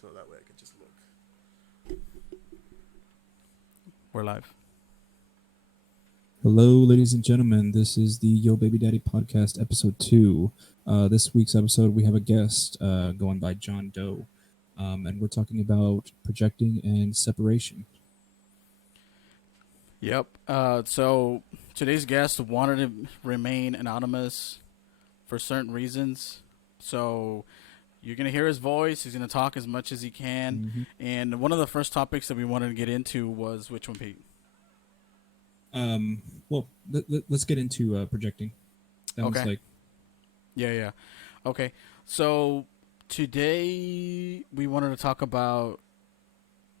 so that way I can just look. We're live. Hello, ladies and gentlemen. This is the Yo Baby Daddy podcast, episode 2. This week's episode, we have a guest going by John Doe, and we're talking about projecting and separation. Yep. So today's guest wanted to remain anonymous for certain reasons. So you're gonna hear his voice. He's gonna talk as much as he can. Mm-hmm. And one of the first topics that we wanted to get into was which one, Pete? Well, let's get into projecting. That was Okay. like, Yeah. Okay. So today we wanted to talk about.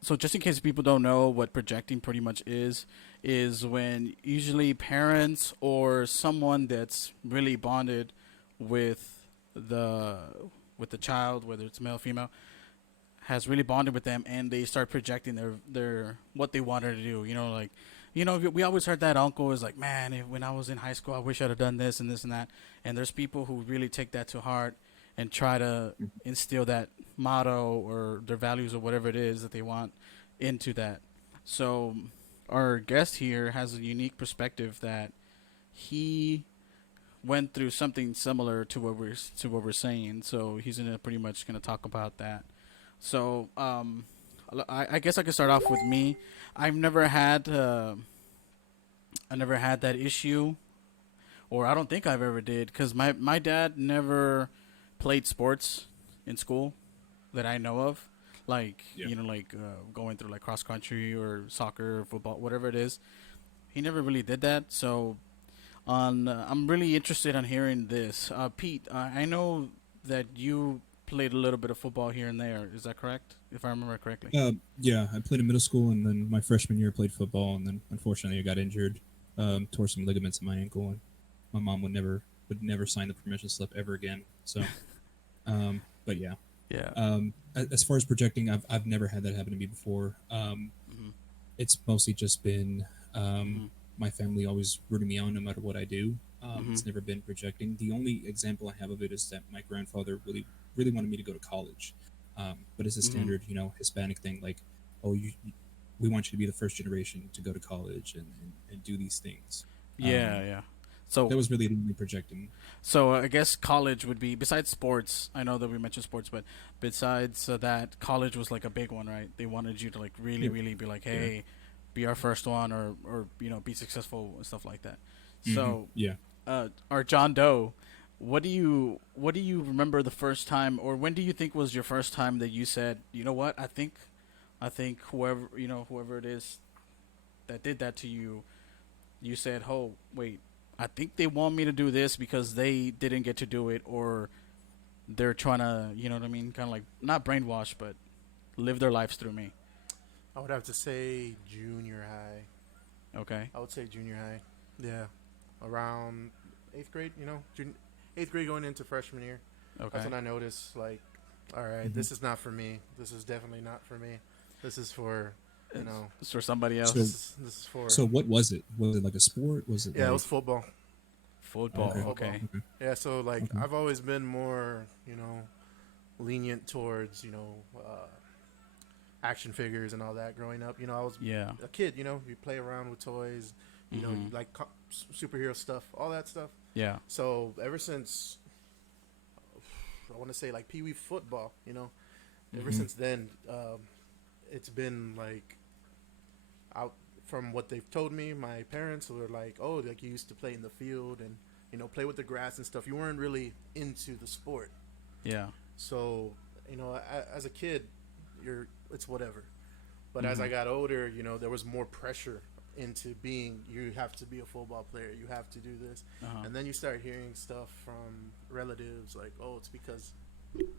So just in case people don't know what projecting pretty much is when usually parents or someone that's really bonded with the with the child, whether it's male or female, has really bonded with them, and they start projecting their what they wanted to do. We always heard that uncle is like, man, when I was in high school, I wish I'd have done this and this and that. And there's people who really take that to heart and try to instill that motto or their values or whatever it is that they want into that. So our guest here has a unique perspective that he went through something similar to what we're saying. So he's gonna pretty much gonna talk about that. So I guess I could start off with me. I've never had that issue, or I don't think I've ever did, because my dad never played sports in school that I know of, like yeah. going through like cross country or soccer or football, whatever it is. He never really did that. So I'm really interested on hearing this. Pete, I know that you played a little bit of football here and there. Is that correct? If I remember correctly. Yeah, I played in middle school, and then my freshman year I played football, and then unfortunately I got injured, tore some ligaments in my ankle, and my mom would never sign the permission slip ever again. So, but yeah. Yeah. As far as projecting, I've never had that happen to me before. Mhm. It's mostly just been Mhm. my family always rooting me on no matter what I do. Mhm. It's never been projecting. The only example I have of it is that my grandfather really wanted me to go to college, but it's a Mhm. standard, Hispanic thing. Like, oh, we want you to be the first generation to go to college and do these things. Yeah. Um, Yeah. So that was really the only projecting. So I guess college would be, besides sports. I know that we mentioned sports, but besides that, college was like a big one, right? They wanted you to like really, Yeah, really be like, yeah, hey, be our first one, or be successful and stuff like that. So, yeah. our John Doe, what do you remember the first time, or when do you think was your first time that you said, you know what, I think whoever it is that did that to you, you said, oh wait, I think they want me to do this because they didn't get to do it, or they're trying to, you know what I mean, kind of like not brainwash, but live their lives through me. I would have to say junior high. Okay. I would say junior high. Yeah, around eighth grade. Eighth grade going into freshman year. That's Okay. when I noticed, like, all right, Hmm. this is not for me. This is definitely not for me. This is for, you know, It's for somebody So, this else. is for. so what was it? Was it like a sport? Was it Yeah, it like was football. Football. okay, Football. Okay. okay, Yeah, so like okay? I've always been more, lenient towards, action figures and all that growing up. I was Yeah. a kid, you play around with toys, you Mhm. like superhero stuff, all that stuff. Yeah. So ever since, I want to say like Pee Wee football, ever Hmm. since then, it's been like out from what they've told me. My parents were like, "Oh, like you used to play in the field and play with the grass and stuff. You weren't really into the sport." Yeah. So, as a kid, it's whatever. But as I Mhm. got older, there was more pressure into being. You have to be a football player. You have to do this, Uh huh. and then you start hearing stuff from relatives like, "Oh, it's because,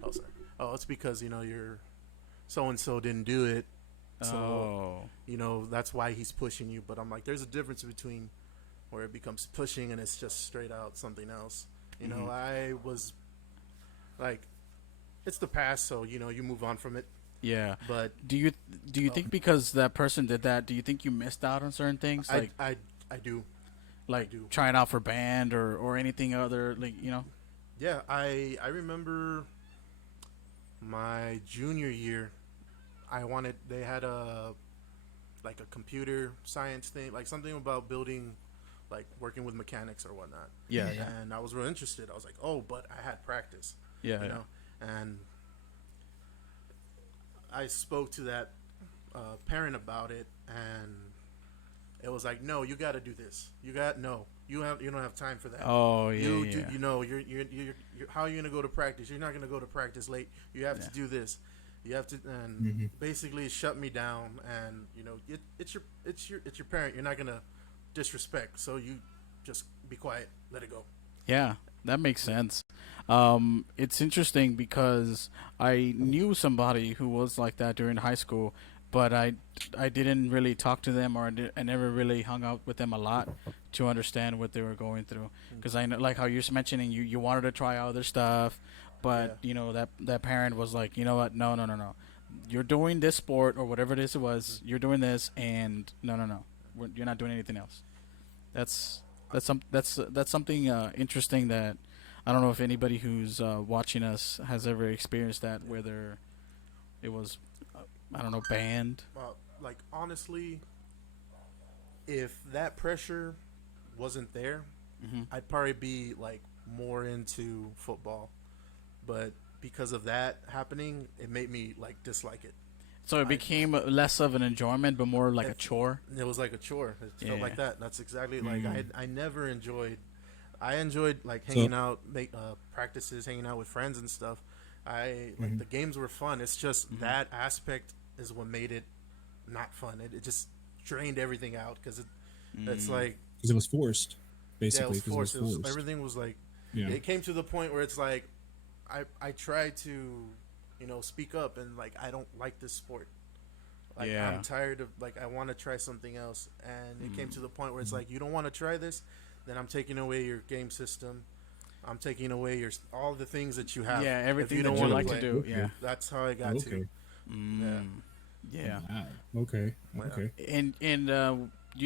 oh sorry, oh it's because your so and so didn't do it, so Oh. that's why he's pushing you." But I'm like, there's a difference between where it becomes pushing and it's just straight out something else. Mhm. I was like, it's the past, so you move on from it. Yeah. But Do you do you uh, think because that person did that, do you think you missed out on certain things, I I I do I like do. trying out for band or anything other, like? Yeah, I remember My junior year, I wanted. They had a like a computer science thing, like something about building, like working with mechanics or whatnot. Yeah, yeah, And I was real interested. I was like, oh, but I had practice, yeah, you yeah. know. And I spoke to that parent about it, and it was like, no, you got to do this. You got no. You don't have time for that. Oh, yeah, You do. yeah, You know, you're how are you gonna go to practice? You're not gonna go to practice late. You have yeah. to do this. You have to, and Hmm. basically shut me down. And it's your parent. You're not gonna disrespect. So you just be quiet. Let it go. Yeah, that makes Yeah. sense. It's interesting because I knew somebody who was like that during high school, but I didn't really talk to them, or I never really hung out with them a lot to understand what they were going through. Because I know, like how you're mentioning, you wanted to try other stuff, but Yeah. that parent was like, you know what, no, no, no, no, you're doing this sport or whatever it is it Hmm. was, you're doing this, and no, no, no, you're not doing anything else. That's that's something interesting that I don't know if anybody who's watching us has ever experienced that, Yeah. whether it was I don't know, banned. Like honestly, if that pressure wasn't there, Hmm. I'd probably be like more into football. But because of that happening, it made me like dislike it. So it I became less of an enjoyment, but more like a it, chore. it was like a chore. It felt Yeah. like that. That's exactly like Mm. I never enjoyed. I enjoyed like So, hanging out, make practices, hanging out with friends and stuff. I like mhm. the games were fun. It's just Hmm. that aspect is what made it not fun. It just drained everything out because it's Mm. like Because it was forced, yeah, it basically, was because it was forced. It was forced. everything was like Yeah. it came to the point where it's like I try to speak up and like I don't like this sport. Like I'm Yeah. tired of like I want to try something else, and it came Mm. to the point where it's Mhm. like you don't want to try this, then I'm taking away your game system. I'm taking away your all the things that you have Yeah, if everything you don't that you want to like to Oh, play. do. okay. Yeah. That's how I got to. Okay. Yeah, Mm. Yeah. Wow. Okay. yeah. Okay. And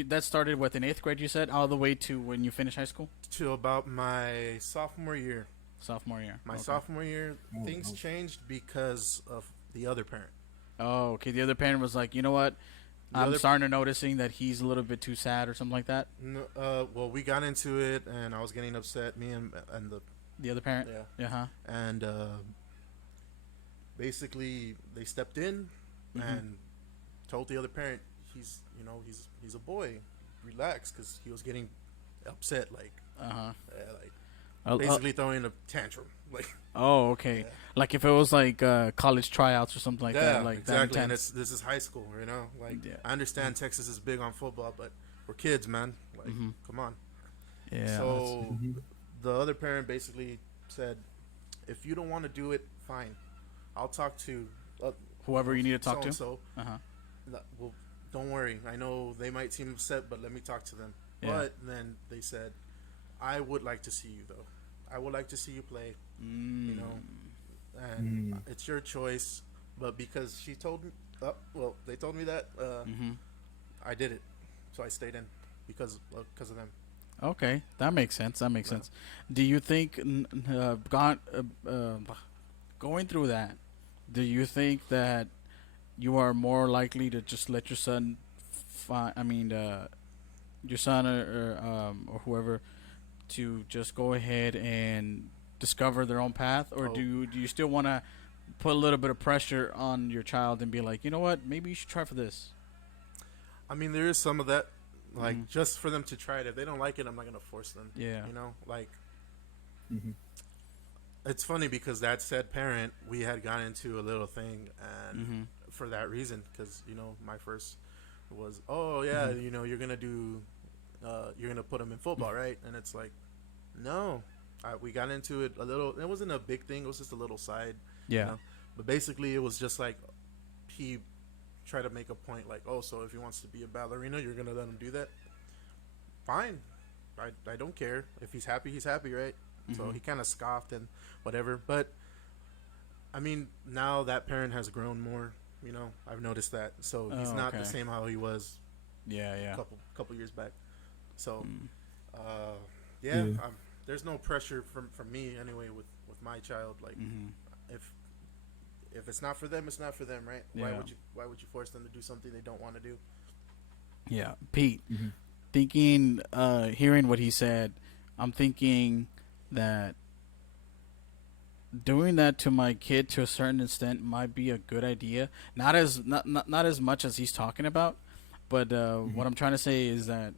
that started with in eighth grade. You said all the way to when you finished high school, To about my sophomore year. sophomore year. My Okay. sophomore year, Oh, things wow. changed because of the other parent. Oh, okay. The other parent was like, you know what? The I'm other starting to noticing that he's a little bit too sad or something like that. No, well, we got into it, and I was getting upset. Me and the The other parent. yeah, Yeah. Huh. and basically they stepped in Mhm. and told the other parent he's a boy, relax, because he was getting upset, Uh like huh. basically throwing a tantrum, like Oh, okay. yeah, Like if it was like college tryouts or something like that, yeah, like that exactly. And intense. this is high school, like Yeah. I understand Texas is big on football, but we're kids, man. Like, Mhm. come on. Yeah. That's So Mhm. the other parent basically said, if you don't want to do it, fine. I'll talk to, whoever you need to so talk and to. so. Uh huh. Well, don't worry. I know they might seem upset, but let me talk to them. Yeah. But then they said, I would like to see you though. I would like to see you play. You Mm. know, and Mm. it's your choice. But because she told me, they told me that Mhm. I did it, so I stayed in because of them. Okay, that makes sense. That makes Yeah. sense. Do you think going through that? Do you think that you are more likely to just let your son, I mean, your son or whoever, to just go ahead and discover their own path, or Oh, do you still want to put a little bit of pressure on your child and be like, you know what, maybe you should try for this? I mean, there is some of that, Mm-hmm. like just for them to try it. If they don't like it, I'm not gonna force them. Yeah. Like Mhm. it's funny because that said parent, we had gone into a little thing, and Mm-hmm. for that reason, because my first was, oh yeah, Mhm. you're gonna put him in football, right? And it's like, no, we got into it a little. It wasn't a big thing. It was just a little side, you Yeah. know. But basically, it was just like he tried to make a point, like, oh, so if he wants to be a ballerina, you're gonna let him do that? Fine, I don't care. If he's happy, he's happy, right? So Mm-hmm. he kind of scoffed and whatever. But I mean, now that parent has grown more. I've noticed that. So he's Oh, not the okay. same how he was Yeah. a Yeah. couple years back. So Mm. uh, yeah, Yeah. there's no pressure from me anyway with my child. Like Mm-hmm. if if it's not for them, it's not for them, right? Yeah. Why would you force them to do something they don't want to do? Yeah. Pete, Hmm. thinking, hearing what he said, I'm thinking that doing that to my kid to a certain extent might be a good idea. Not as much as he's talking about, but Hmm. what I'm trying to say is that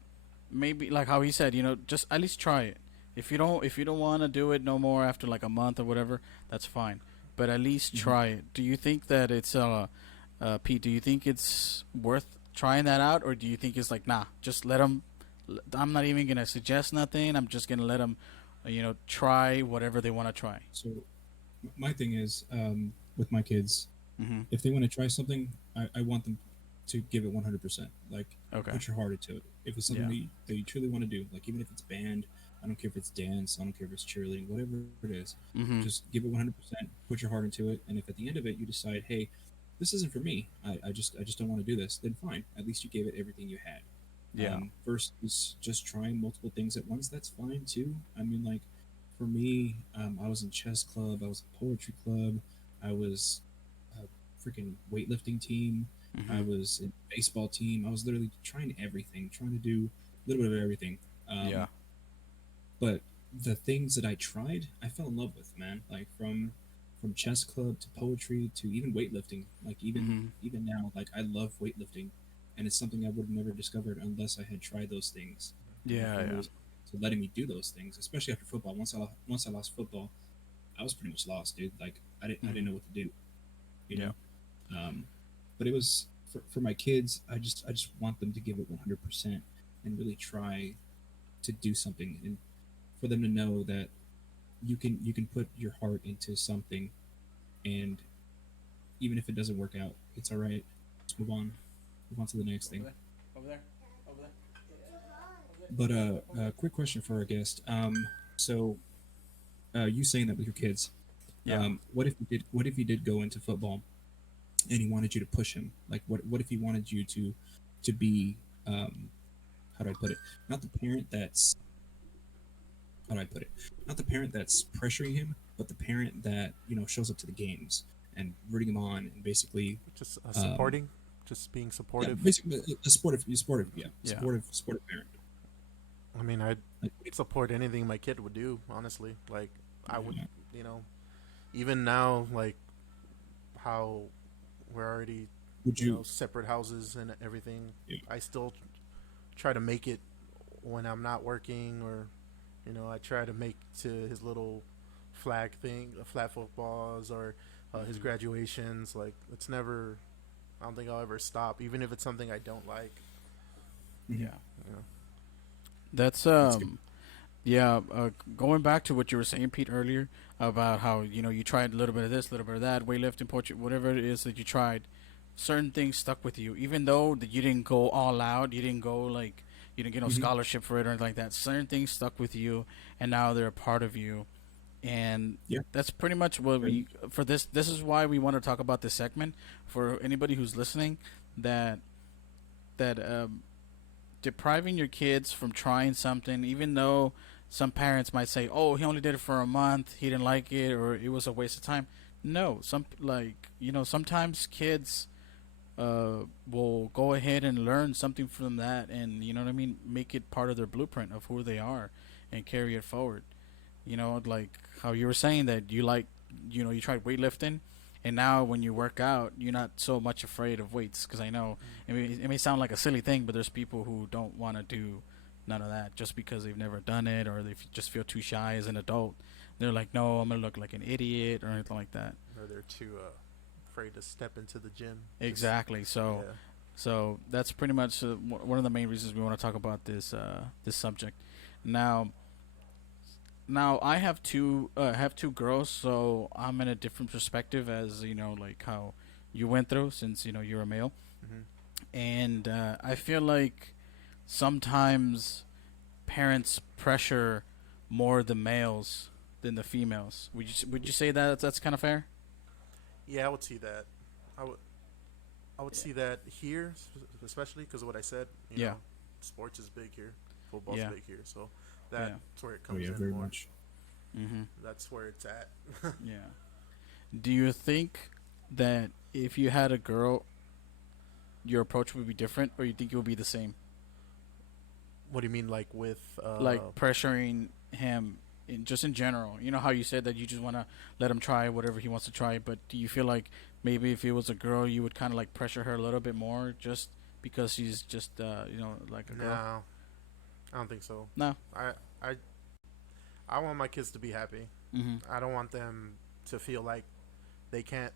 maybe like how he said, just at least try it. If you don't want to do it no more after like a month or whatever, that's fine. But at least Hmm. try it. Do you think that it's Pete? Do you think it's worth trying that out, or do you think it's like nah, just let them? I'm not even gonna suggest nothing. I'm just gonna let them, try whatever they want to try. So my thing is, with my kids, Mhm. if they want to try something, I want them to give it 100%. Like, Okay. put your heart into it. If it's something Yeah. that you truly want to do, like even if it's band, I don't care if it's dance, I don't care if it's cheerleading, whatever it is, Mhm. just give it 100%. Put your heart into it, and if at the end of it you decide, hey, this isn't for me, I just don't want to do this, then fine. At least you gave it everything you had. Yeah. Versus just trying multiple things at once, that's fine too. I mean, like for me, I was in chess club, I was in poetry club, I was a freaking weightlifting team, I Mhm. was in baseball team. I was literally trying everything, trying to do a little bit of everything. Yeah. But the things that I tried, I fell in love with, man. Like from chess club to poetry to even weightlifting. Like Mhm. even now, like I love weightlifting, and it's something I would have never discovered unless I had tried those things. And my Yeah. family Yeah. was to letting me do those things, especially after football. Once I lost football, I was pretty much lost, dude. Like I didn't Mhm. know what to do, you Yeah. know. Um, but it was for my kids. I just want them to give it 100% and really try to do something, and for them to know that you can put your heart into something, and even if it doesn't work out, it's all right. Let's move on to the next Over thing. there. Over there. Over there. But a quick question for our guest. So you saying that with your kids, Yeah. what if you did go into football and he wanted you to push him? Like what if he wanted you to be how do I put it? Not the parent that's how do I put it? Not the parent that's pressuring him, but the parent that shows up to the games and rooting him on, and basically, Just um, supporting, just being yeah, supportive. basically a supportive, yeah, Yeah. supportive parent. I mean, I'd Like, support anything my kid would do. Honestly, like I would, yeah, you know, even now, like how we're already, would you? separate houses and everything. Yeah. I still try to make it when I'm not working, or I try to make to his little flag thing, flag footballs, or his Mhm. graduations. Like it's never. I don't think I'll ever stop, even if it's something I don't like. Hmm. Yeah. You know. That's That's good. Yeah, going back to what you were saying, Pete, earlier about how you tried a little bit of this, a little bit of that, weightlifting, poetry, whatever it is that you tried, certain things stuck with you, even though that you didn't go all out, you didn't go like you didn't get no Hmm. scholarship for it or anything like that. Certain things stuck with you, and now they're a part of you, and Yeah, that's pretty much what very we much. for this. This is why we want to talk about this segment for anybody who's listening that that depriving your kids from trying something, even though some parents might say, "Oh, he only did it for a month. He didn't like it, or it was a waste of time." No, sometimes kids will go ahead and learn something from that, and you know what I mean, make it part of their blueprint of who they are, and carry it forward. Like how you were saying that you tried weightlifting, and now when you work out, you're not so much afraid of weights. Because I know it may sound like a silly thing, but there's people who don't want to do none of that just because they've never done it or just feel too shy as an adult. They're like, no, I'm gonna look like an idiot or anything like that. Or they're too afraid to step into the gym. Just Exactly. So, yeah. so that's pretty much one of the main reasons we want to talk about this subject. Now, Now I have two girls, so I'm in a different perspective as like how you went through since you're a male, Hmm. and I feel like sometimes parents pressure more the males than the females. Would you say that that's kind of fair? Yeah, I would see that. I would I would see that here, especially because of what I said. Yeah, Sports is big here, football's yeah, big here, so yeah. that's where it Oh comes yeah, in very more. much. Mhm. That's where it's at. Yeah. Do you think that if you had a girl, your approach would be different, or you think it would be the same? What do you mean, like with Like pressuring him just in general. You know how you said that you just want to let him try whatever he wants to try, but do you feel like maybe if it was a girl, you would kind of like pressure her a little bit more just because she's just like a girl? No, I don't think so. No. I I want my kids to be happy. Mhm. I don't want them to feel like they can't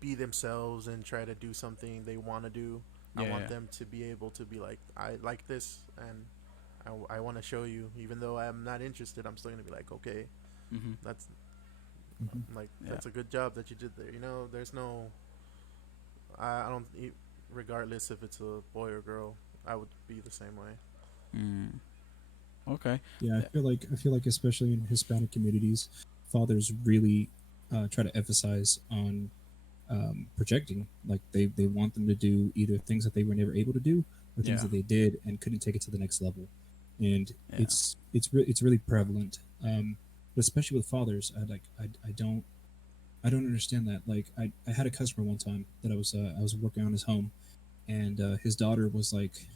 be themselves and try to do something they want to do. I Yeah. want Yeah. them to be able to be like, I like this, and I want to show you. Even though I'm not interested, I'm still gonna be like, okay, Mhm. that's Mhm. like Yeah. that's a good job that you did there. You know, there's no, I don't, regardless if it's a boy or girl, I would be the same way. Mm. Okay. Yeah, Yeah. I feel like especially in Hispanic communities, fathers really try to emphasize on projecting. Like they want them to do either things that they were never able to do or things Yeah. that they did and couldn't take it to the next level. And Yeah. it's really prevalent, but especially with fathers. I don't understand that. Like I had a customer one time that I was working on his home, and his daughter was like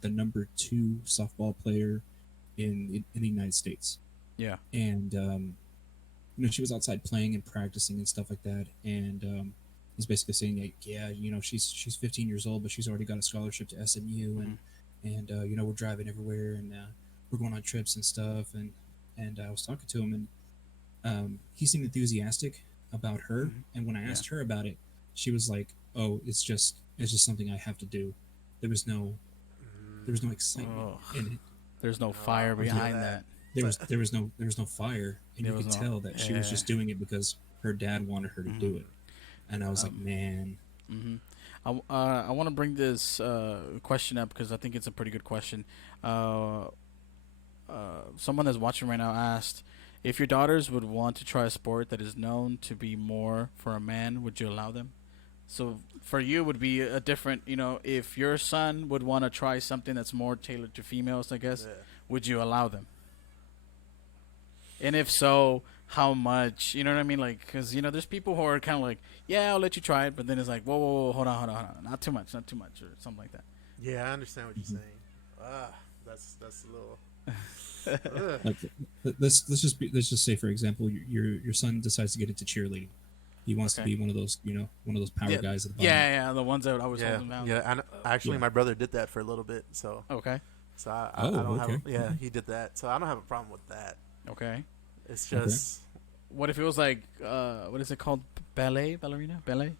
the number two softball player in the United States, Yeah. and she was outside playing and practicing and stuff like that, and he's basically saying like, yeah, she's 15 years old, but she's already got a scholarship to SMU, Mhm. and we're driving everywhere, and we're going on trips and stuff, and I was talking to him, and he seemed enthusiastic about her, Mhm. and when I Yeah. asked her about it, she was like, oh, it's just something I have to do. There was no there was no excitement Oh, in it. there's no No, I fire don't There, feel behind that. that. there was no fire, and There you was could no. tell that she was Yeah. just doing it because her dad wanted her to Mhm. do it. And I was like, Um. man, Mhm. I want to bring this question up because I think it's a pretty good question. Uh, Someone that's watching right now asked if your daughters would want to try a sport that is known to be more for a man, would you allow them? So for you would be a different, if your son would want to try something that's more tailored to females, I guess, Yeah. would you allow them? And if so, how much? You know what I mean? Like, because there's people who are kind of like, yeah, I'll let you try it, but then it's like, whoa, whoa, whoa, hold on, not too much, not too much, or something like that. Yeah, I understand what you're mhm. saying. Ah, that's a little. Ugh. Like let's just say for example, your son decides to get into cheerleading. He wants to Okay. be one of those power Yeah, guys at the bottom. yeah, the ones that I was Yeah, holding down. yeah. And actually, Yeah. my brother did that for a little bit, so Okay, I Oh, don't have. okay, Yeah, he did that, so I don't have a problem with that. okay. It's okay. just, What if it was like, what is it called? Ballerina, ballet?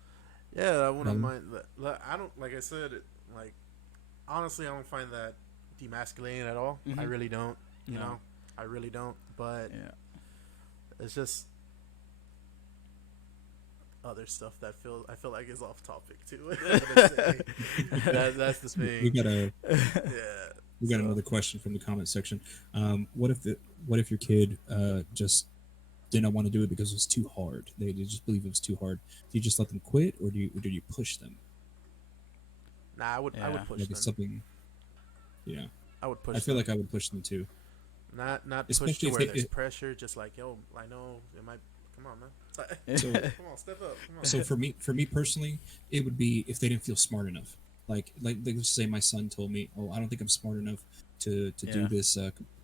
yeah, I wouldn't Well, mind. I don't, like I said, like honestly, I don't find that demasculating at all. I Mm-hmm. really don't. You No. know, I really don't. But Yeah. it's just other stuff that I feel like is off topic too. That's the we thing. got a Yeah. we got So another question from the comment section. What if your kid just did not want to do it because it was too hard? They just believe it was too hard. Do you just let them quit, or do you push them? nah, I Yeah. would push Like it's them. something, yeah. I would I push feel them. like I would push them too, Not push especially to if where there's they. pressure. Just like, yo, I know it might. Come on, man. So Come on, step up. Come on. so for me personally, it would be if they didn't feel smart enough. Like let's say my son told me, "Oh, I don't think I'm smart enough to do Yeah. this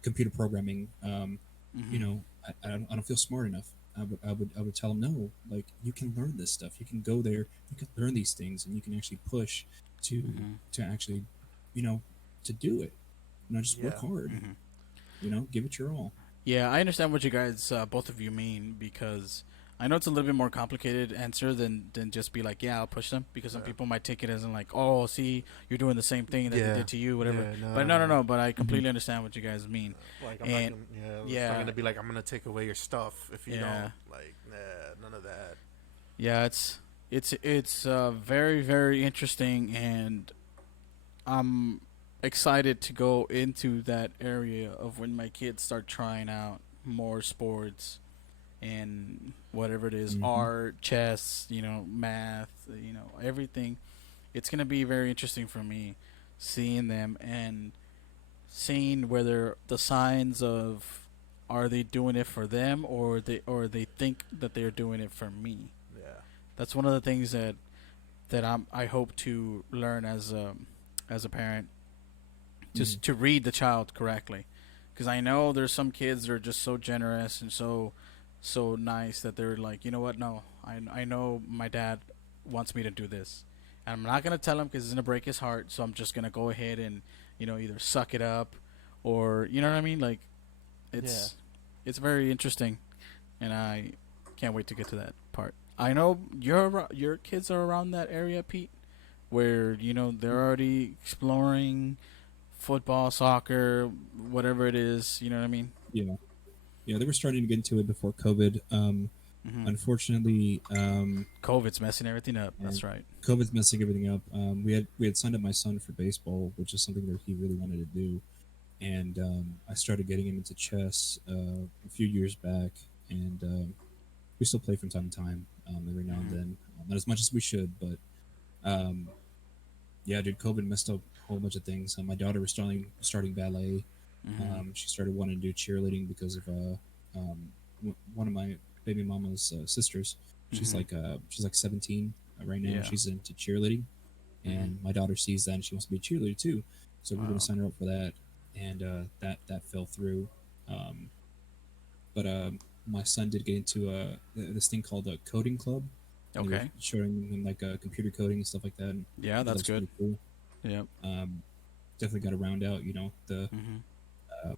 computer programming. Mm-hmm. I don't feel smart enough." I would tell him, no, like you can learn this stuff. You can go there, you can learn these things, and you can actually push to Mm-hmm. to actually, you know, to do it. Just work Yeah. hard. Mm-hmm. Give it your all. Yeah, I understand what you guys, both of you, mean because I know it's a little bit more complicated answer than just be like, yeah, I'll push them because some Yeah. people might take it as in like, oh, see, you're doing the same thing that they Yeah. did to you, whatever. Yeah. But no, no, No. no. But I Mm-hmm. completely understand what you guys mean. Like I'm not And gonna. Yeah. It's not yeah, gonna be like I'm gonna take away your stuff if you yeah, don't. Like, nah, none of that. yeah. It's very very interesting, and I'm excited to go into that area of when my kids start trying out more sports and whatever it is, Mm-hmm. art, chess, math, everything. It's gonna be very interesting for me seeing them and seeing whether the signs of are they doing it for them or they think that they're doing it for me. Yeah. That's one of the things that I hope to learn as a parent, Mhm. just to read the child correctly, because I know there's some kids that are just so generous and so nice that they're like, you know what? No, I know my dad wants me to do this, and I'm not gonna tell him because it's gonna break his heart. So I'm just gonna go ahead and either suck it up, or you know what I mean. Like Yeah. it's very interesting, and I can't wait to get to that part. I know your kids are around that area, Pete, where they're already exploring football, soccer, whatever it is. You know what I mean? Yeah, yeah, they were starting to get into it before COVID. Hmm. Unfortunately, COVID's messing everything up. and That's right. COVID's messing everything up. We had signed up my son for baseball, which is something that he really wanted to do, and I started getting him into chess a few years back, and we still play from time to time, every now and Hmm. then, not as much as we should, but um, yeah, dude, COVID messed up a whole bunch of things. My daughter was starting ballet. Hmm. She started wanting to do cheerleading because of one of my baby mama's sisters. Hmm. She's like 17 right now. Yeah. She's into cheerleading, Hmm. and my daughter sees that and she wants to be a cheerleader too. So we're going to Wow. sign her up for that, and that fell through. Um, but my son did get into this thing called a coding club, and they were Okay. showing him like computer coding and stuff like that. And Yeah, I thought that that's was good. pretty cool. Yep. Um, Definitely got to round out, Hmm. uh,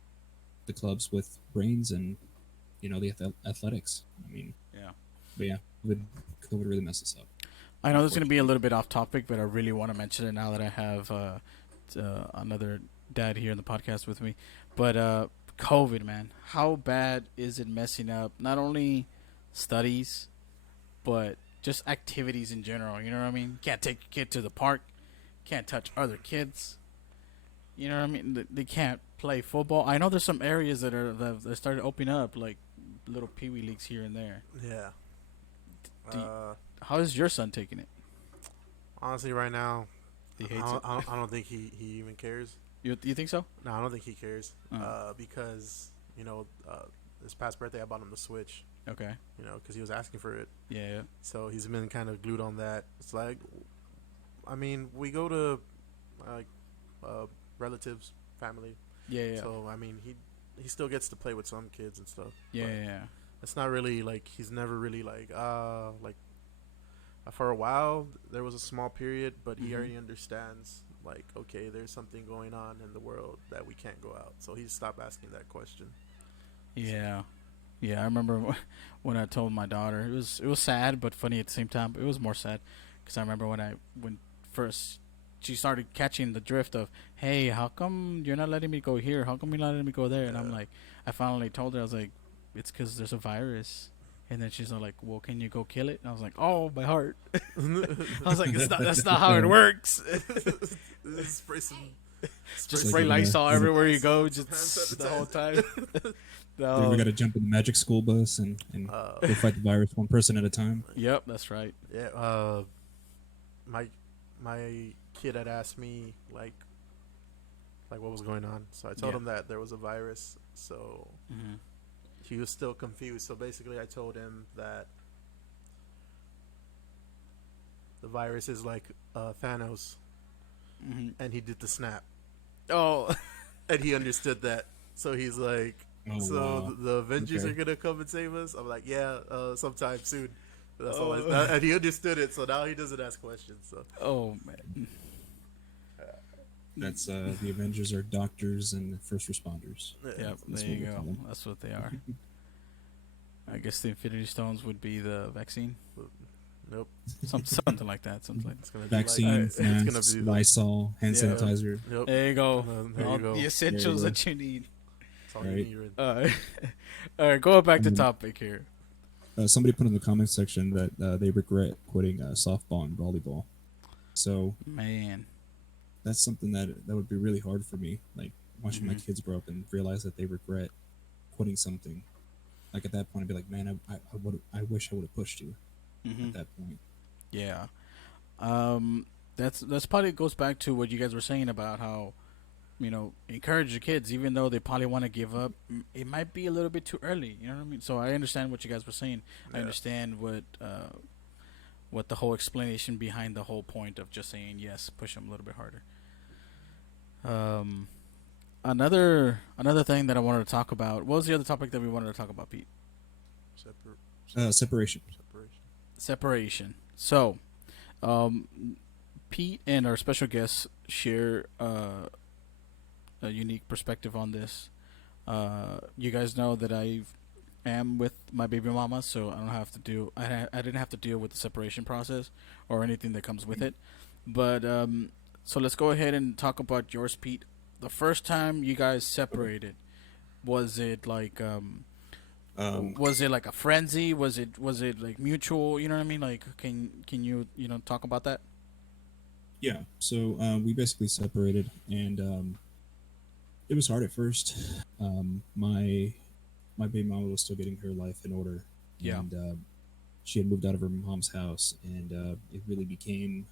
the clubs with brains and the athletics. I mean, Yeah. but yeah, COVID really messed us up, I know this is going to be a unfortunately. little bit off topic, but I really want to mention it now that I have another dad here in the podcast with me. But COVID, man, how bad is it messing up not only studies, but just activities in general? You know what I mean? Can't take your kid to the park, can't touch other kids. You know what I mean? They can't play football. I know there's some areas that started opening up, like little pee wee leagues here and there. Yeah. Do you, Uh, how is your son taking it? Honestly, right now, He hates it. I don't think he even cares. You think so? No, I don't think he cares. Oh, Because this past birthday I bought him the Switch. okay. Because he was asking for it. Yeah. So he's been kind of glued on that. It's like, I mean, we go to like uh, relatives, family. Yeah. Yeah. So I mean, he still gets to play with some kids and stuff. Yeah. But Yeah. it's not really like he's never really like for a while there was a small period, but he Hmm. already understands like okay, there's something going on in the world that we can't go out. So he stopped asking that question. So, Yeah. Yeah. I remember when I told my daughter. It was sad but funny at the same time. It was more sad because I remember when first she started catching the drift of, hey, how come you're not letting me go here? How come you're not letting me go there? And I'm yeah. like, I finally told her, I was like, it's because there's a virus. And then she's all like, well, can you go kill it? And I was like, oh, my heart. I was like, that's not how it works. Spray some, spray Just It's like some, spray you're gonna, Lysol you're gonna, everywhere you go, some hand just the whole time. sanitizer. we No. got to jump in the magic school bus and uh, go fight the virus one person at a time. Yep, that's right. yeah. My my kid had asked me like what was going on. So I told Yeah. him that there was a virus. So Hmm. he was still confused. So basically, I told him that the virus is like Thanos, Hmm. and he did the snap, Oh. and he understood that. So he's like, Oh so wow. the Avengers Okay. are gonna come and save us. I'm like, yeah, sometime soon. That's all. Oh. And he understood it. So now he doesn't ask questions. So Oh, man. That's the Avengers are doctors and first responders. yeah. Yep, That's there what you we call go. them. That's what they are. I guess the Infinity Stones would be the vaccine. Nope. Something like that. Something like It's gonna be Vaccine, like Alright. it's gonna masks, be Lysal, hand Yeah. sanitizer. Yep. There you go. There All you go. the essentials go. that you need. That's all Right. you need. All right, going back to Mhm. topic here. Somebody put in the comments section that they regret quitting softball and volleyball. So Man. that's something that would be really hard for me. Like watching my Hmm. kids grow up and realize that they regret quitting something. Like at that point, I'd be like, man, I wish I would have pushed you Hmm. at that point. Yeah. That's probably goes back to what you guys were saying about how, encourage the kids, even though they probably want to give up. It might be a little bit too early. You know what I mean? So I understand what you guys were saying. I Yeah. understand what the whole explanation behind the whole point of just saying yes, push them a little bit harder. Um, another thing that I wanted to talk about. What was the other topic that we wanted to talk about, Pete? Separ- Separation. separation. Separation. So, um, Pete and our special guest share a unique perspective on this. You guys know that I am with my baby mama, so I don't have to do. I didn't have to deal with the separation process or anything that comes with it. But so let's go ahead and talk about yours, Pete. The first time you guys Okay. separated, was it like Um, was it like a frenzy? Was it like mutual? You know what I mean? Like, can you talk about that? yeah. So we basically separated, and it was hard at first. My baby mama was still getting her life in order, Yeah. and she had moved out of her mom's house, and it really became.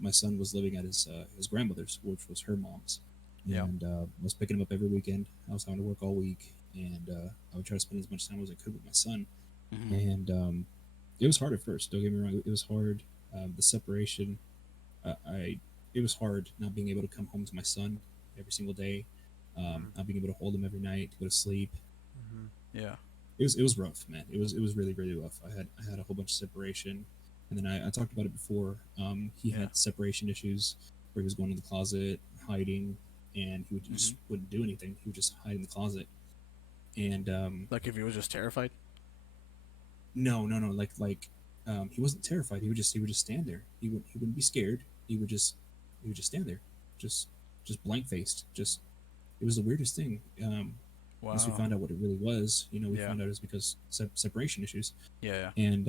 My son was living at his grandmother's, which was her mom's, Yeah. and was picking him up every weekend. I was having to work all week, and I would try to spend as much time as I could with my son. Hmm. And it was hard at first. Don't get me wrong; it was hard. The separation, I it was hard not being able to come home to my son every single day, Mm-hmm. not being able to hold him every night, to go to sleep. Mm-hmm. Yeah. It was rough, man. It was really really rough. I had a whole bunch of separation, and then I talked about it before. He Yeah. had separation issues where he was going to the closet, hiding, and he would Hmm. just wouldn't do anything. He would just hide in the closet. And Like if you was just terrified. no, he wasn't terrified. He would just stand there. He wouldn't be scared. He would just stand there, just just blank faced. Just it was the weirdest thing. Once we Wow. found out what it really was, we Yeah. found out it was because separation issues. Yeah. And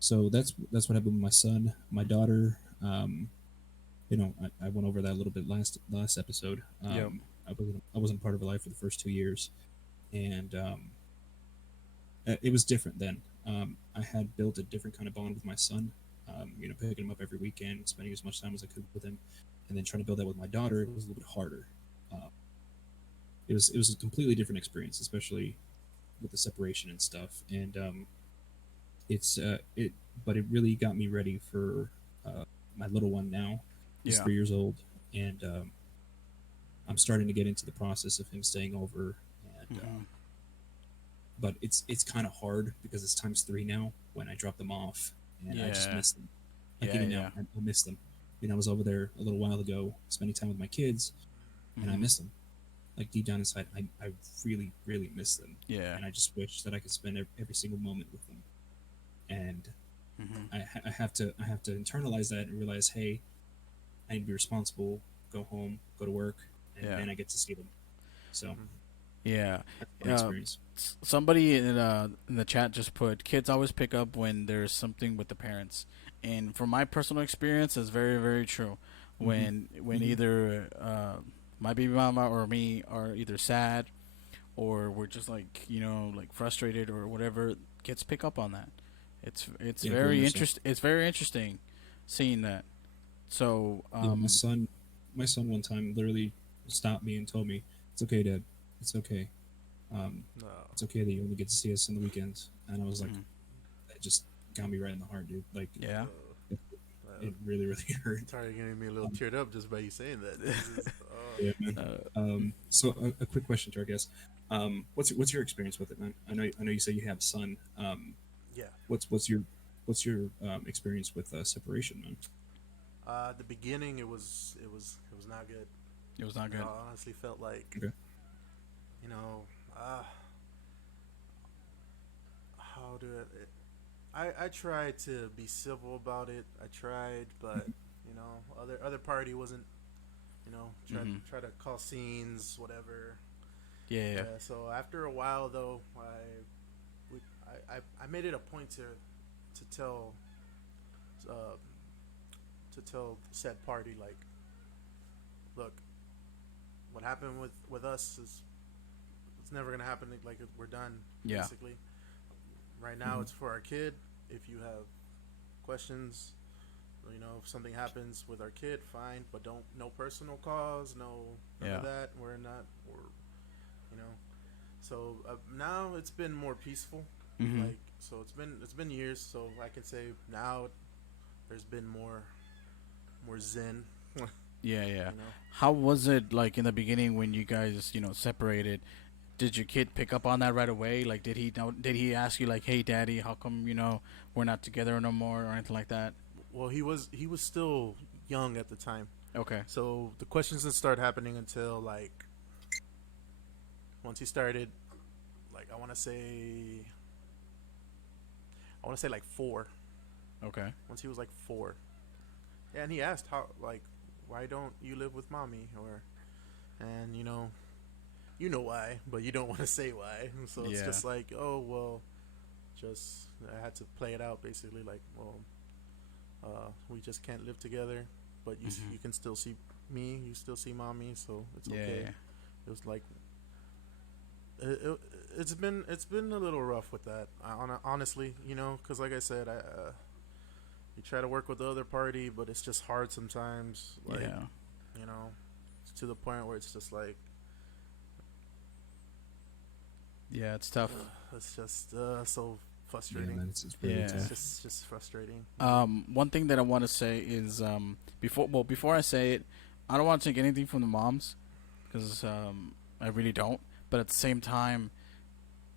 so that's what happened with my son. My daughter, I went over that a little bit last episode. Yeah. Yep. I wasn't part of her life for the first 2 years, and it was different then. I had built a different kind of bond with my son. Picking him up every weekend, spending as much time as I could with him, and then trying to build that with my daughter. It was a little bit harder. Uh, it was a completely different experience, especially with the separation and stuff. And but it really got me ready for my little one now. He's Yeah. 3 years old, and I'm starting to get into the process of him staying over. And Hmm. but it's kind of hard because it's times three now when I drop them off, and I just Yeah. miss them. Like Yeah. even now, Yeah. I miss them. I was over there a little while ago spending time with my kids, and I Hmm. miss them. Like deep down inside, I really, really miss them, Yeah. and I just wish that I could spend every single moment with them. And Hmm. I have to internalize that and realize, hey, I need to be responsible, go home, go to work, and Yeah. then I get to see them. So Mm-hmm. Yeah. that's my Uh, experience. Somebody in the chat just put kids always pick up when there's something with the parents, and from my personal experience, it's very very true. Hmm. When Hmm. either my baby mama or me are either sad or we're just like like frustrated or whatever, kids pick up on that. It's Yeah, very very much so. interest. It's very interesting seeing that. So Yeah, my son one time literally stopped me and told me, "It's okay, Dad. It's okay. No. It's okay that you only get to see us on the weekends." And I was like, mhm. that just got me right in the heart, dude. Like, Yeah. it, Uh, it really, really hurt. it's already getting me a little Um, teared up just by you saying that. This is, yeah, man. Uh, So a quick question to our guest. What's your experience with it, man? I know you say you have a son. yeah. What's your experience with separation, man? The beginning, it was not good. it was not I good. honestly felt like, Okay. you know, uh, how do I tried to be civil about it. I tried, but other party wasn't, try Hmm. try to cause scenes, whatever. Yeah. Yeah. Yeah. So after a while, though, we, I made it a point to tell uh, said party, like, look, what happened with us is it's never gonna happen. Like, we're done, Yeah. basically. Right now, Hmm. it's for our kid. If you have questions, if something happens with our kid, fine, but don't, no personal calls, no, none Yeah. of that. We're you know. So now it's been more peaceful. Hmm. Like, So it's been years. So I can say now there's been more zen. Yeah, yeah. You know. How was it like in the beginning when you guys, separated? Did your kid pick up on that right away? Like, did he know? Did he ask you like, "Hey, daddy, how come we're not together no more," or anything like that? Well, he was still young at the time. Okay. So the questions didn't start happening until like once he started, like I want to say like 4. Okay. Once he was like 4, yeah, and he asked how, like, why don't you live with mommy, or, and you know why, but you don't want to say why. So it's Yeah. just like, oh well, just I had to play it out basically, like, well, we just can't live together, but Hmm. you can still see me, you still see mommy, so it's Yeah, okay. yeah. It was like it, it's been a little rough with that, honestly, because like I said, you try to work with the other party, but it's just hard sometimes, like, Yeah. you know to the point where it's just like, Yeah, it's tough. it's just so Yeah, frustrating. man, it's really Yeah. It's tough. just frustrating. One thing that I want to say is before I say it, I don't want to take anything from the moms because I really don't. But at the same time,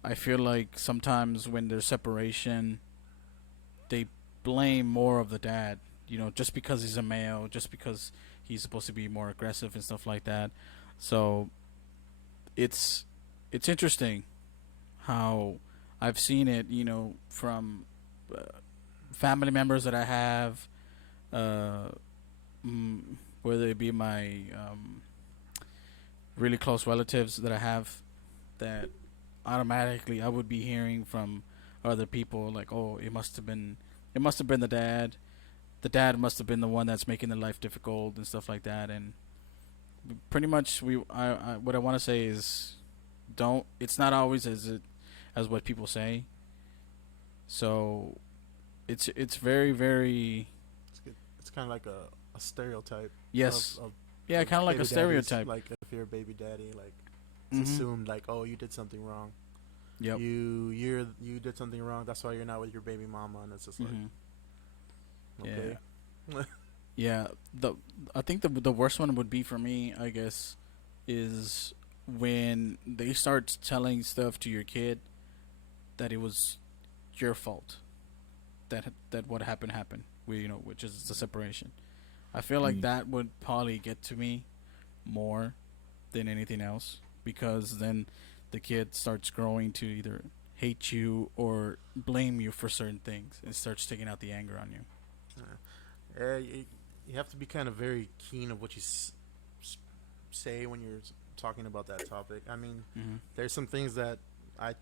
I feel like sometimes when there's separation, they blame more of the dad. Just because he's a male, just because he's supposed to be more aggressive and stuff like that. So it's it's interesting how I've seen it. From uh, family members that I have, uh, mm, whether it be my really close relatives that I have, that automatically I would be hearing from other people like, "Oh, it must have been the dad. The dad must have been the one that's making the life difficult and stuff like that." And pretty much, what I want to say is, don't. It's not always as what people say. So it's very very It's kind of like a stereotype of, yes, of yeah, of kind of like a baby daddies. stereotype. Like, if you're a baby daddy, like, it's Mhm. assumed like, oh, you did something wrong. Yep. You did something wrong. That's why you're not with your baby mama, and it's just like, Mhm. Yeah. okay. Yeah. I think the worst one would be for me, I guess, is when they start telling stuff to your kid that it was your fault, that what happened, which is the separation. I feel like Mm. that would probably get to me more than anything else, because then the kid starts growing to either hate you or blame you for certain things and starts taking out the anger on you. Yeah, you have to be kind of very keen of what you s- say when you're talking about that topic. I mean, Mm-hmm. there's some things that I,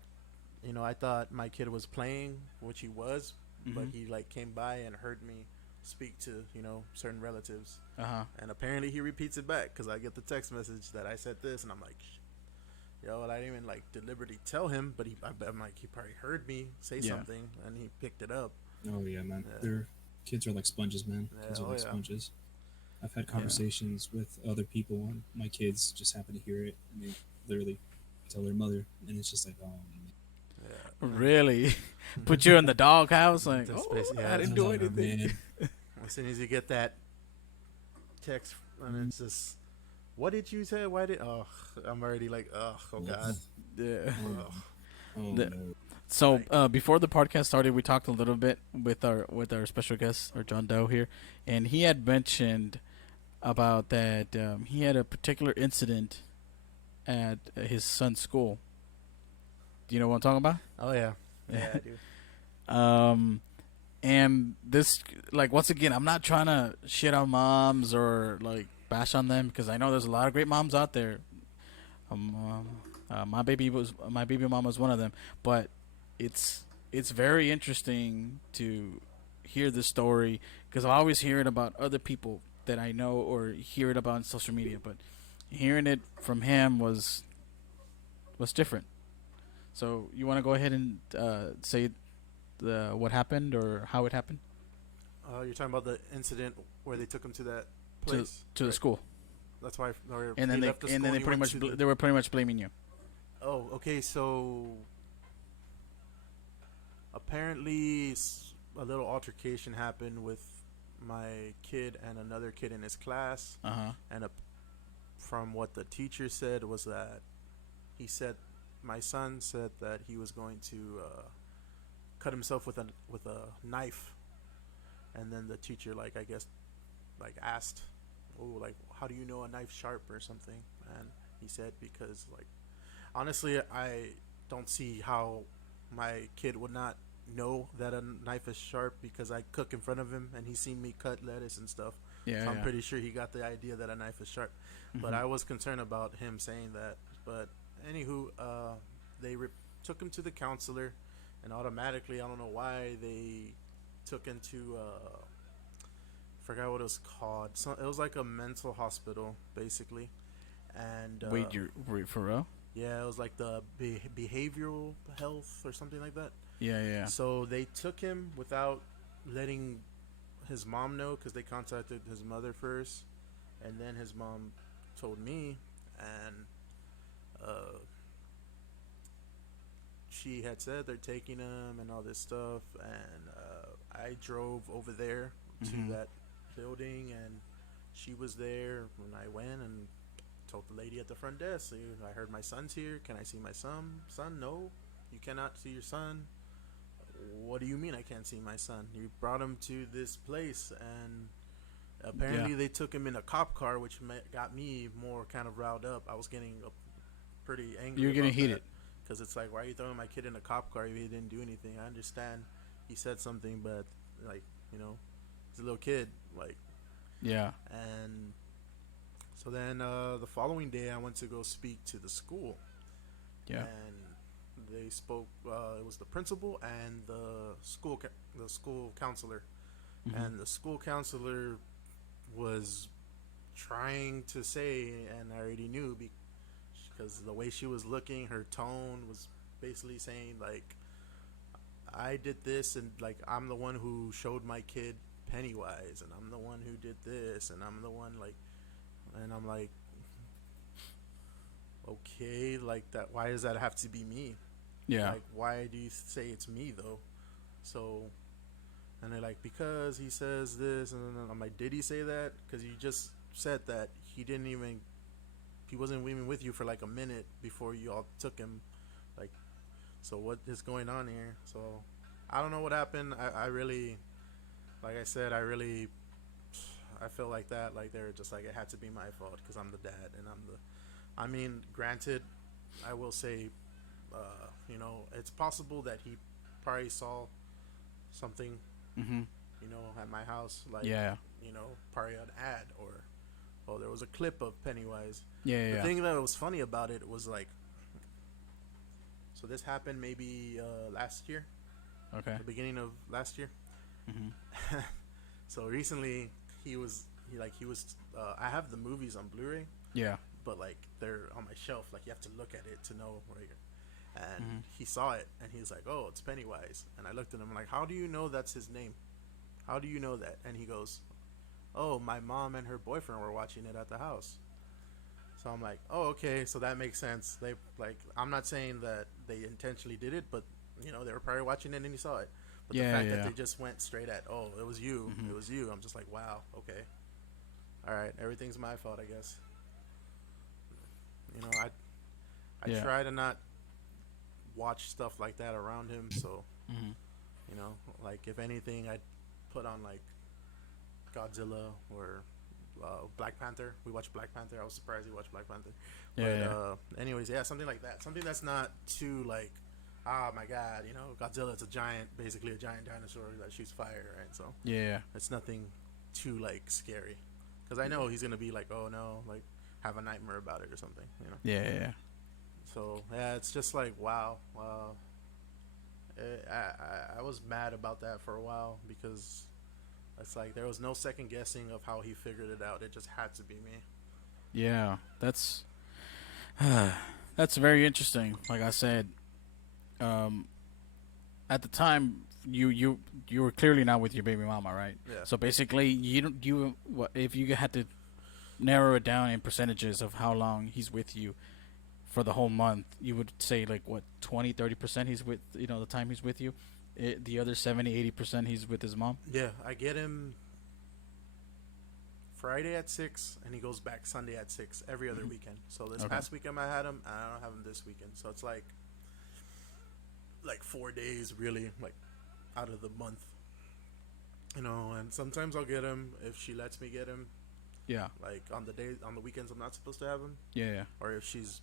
I thought my kid was playing, which he was, but Mm-hmm. he like came by and heard me speak to certain relatives, Uh huh. and apparently he repeats it back because I get the text message that I said this, and I'm like, yo, I didn't even like deliberately tell him, but I'm like, he probably heard me say Yeah. something and he picked it up. Oh yeah, man. Yeah, They're Kids are like sponges, man. yeah, Kids are oh like yeah, sponges. I've had Yeah. conversations with other people, and my kids just happen to hear it, and they literally tell their mother, and it's just like, oh man. Really? Put you in the doghouse? Like, That's oh, basically, I yeah. didn't do Oh anything. man. As soon as you get that text, and Mm. it's just, what did you say? Why did? Oh, I'm already like, oh god. Yeah. Oh, Ugh. oh The, no. so Like, before the podcast started, we talked a little bit with our special guest, or John Doe here, and he had mentioned about that he had a particular incident at his son's school. Do you know what I'm talking about? oh yeah, yeah, I do. Um, and this, like, once again, I'm not trying to shit on moms or like bash on them, because I know there's a lot of great moms out there. My baby mom was one of them, but it's very interesting to hear this story, because I always hear it about other people that I know or hear it about on social media, but hearing it from him was different. So you want to go ahead and say what happened or how it happened You're talking about the incident where they took him to that to place, to the right? school, That's why, or and he then they left the school. and then they He pretty went much to the. they were pretty much blaming you. Oh, okay. So apparently a little altercation happened with my kid and another kid in his class, Uh huh. and from what the teacher said was that he said my son said that he was going to cut himself with a knife, and then the teacher, like, I guess, like, asked, oh, like, how do you know a knife sharp or something? And he said, because, like, honestly, I don't see how my kid would not know that a knife is sharp, because I cook in front of him and he's seen me cut lettuce and stuff. Yeah, So I'm yeah. pretty sure he got the idea that a knife is sharp. But Mm-hmm. I was concerned about him saying that. But anywho, they took him to the counselor, and automatically, I don't know why, they took him to forgot what it was called. So it was like a mental hospital, basically, and Wait for real? yeah, it was like the behavioral health or something like that. Yeah, yeah. So they took him without letting his mom know, because they contacted his mother first, and then his mom told me, and uh, she had said they're taking him and all this stuff, and I drove over there to Mm-hmm. that building, and she was there when I went, and told the lady at the front desk, I heard my son's here. Can I see my son? No, you cannot see your son. What do you mean I can't see my son? You brought him to this place, and Yeah. apparently they took him in a cop car, which got me more kind of riled up. I was getting pretty angry You're getting about heated. that, because it's like, why are you throwing my kid in a cop car if he didn't do anything? I understand he said something, but, like, he's a little kid, like. Yeah. And so then the following day, I went to go speak to the school, Yeah. and they spoke. It was the principal and the school counselor, Mm-hmm. and the school counselor was trying to say, and I already knew, because the way she was looking, her tone was basically saying, like, I did this, and, like, I'm the one who showed my kid Pennywise, and I'm the one who did this, and I'm the one, like, and I'm like, okay, like, that. Why does that have to be me? Yeah. Like, why do you say it's me though? So, and they're like, because he says this, and then I'm like, did he say that? Because you just said that he wasn't even with you for like a minute before you all took him. Like, so what is going on here? So, I don't know what happened. I really, like I said, I feel like that. Like, they're just like, it had to be my fault because I'm the dad, and I mean, granted, I will say, it's possible that he probably saw something, Mm-hmm. at my house, like, Yeah. probably an ad, or, oh, there was a clip of Pennywise. Yeah. The Yeah. thing that was funny about it was, like, so this happened maybe last year, Okay. the beginning of last year. Mm-hmm. So recently, he was. I have the movies on Blu-ray, Yeah. but, like, they're on my shelf. Like, you have to look at it to know where you're. And Mm-hmm. he saw it, and he's like, "Oh, it's Pennywise." And I looked at him, I'm like, "How do you know that's his name? How do you know that?" And he goes, "Oh, my mom and her boyfriend were watching it at the house." So I'm like, "Oh, okay, so that makes sense." They, like, I'm not saying that they intentionally did it, but, they were probably watching it and he saw it. But the Yeah. fact that Yeah. they just went straight at, "Oh, it was you, Mm-hmm. it was you," I'm just like, "Wow, okay, all right, everything's my fault, I guess." I Yeah. try to not watch stuff like that around him, so, Mm-hmm. like, if anything, I'd put on, like, Godzilla or Black Panther. We watched Black Panther. I was surprised he watched Black Panther. Yeah. But Yeah. anyways, yeah, something like that. Something that's not too, like, oh my god, Godzilla. It's basically a giant dinosaur that shoots fire, right? So Yeah. it's nothing too, like, scary. Because I know he's gonna be like, oh no, like, have a nightmare about it or something. Yeah. Yeah. So yeah, it's just like, wow. I was mad about that for a while, because it's like there was no second guessing of how he figured it out. It just had to be me. Yeah. That's that's very interesting. Like I said, um, at the time you were clearly not with your baby mama, right? Yeah. So basically, you don't you what if you had to narrow it down in percentages of how long he's with you for the whole month, you would say like what 20-30% he's with the time he's with you. The other 70-80% he's with his mom. Yeah, I get him Friday at 6, and he goes back Sunday at 6 every other weekend. So this Okay. past weekend I had him, and I don't have him this weekend. So it's like 4 days really, like out of the month, And sometimes I'll get him if she lets me get him, Yeah. like on the weekends I'm not supposed to have him, Yeah. Yeah. or if she's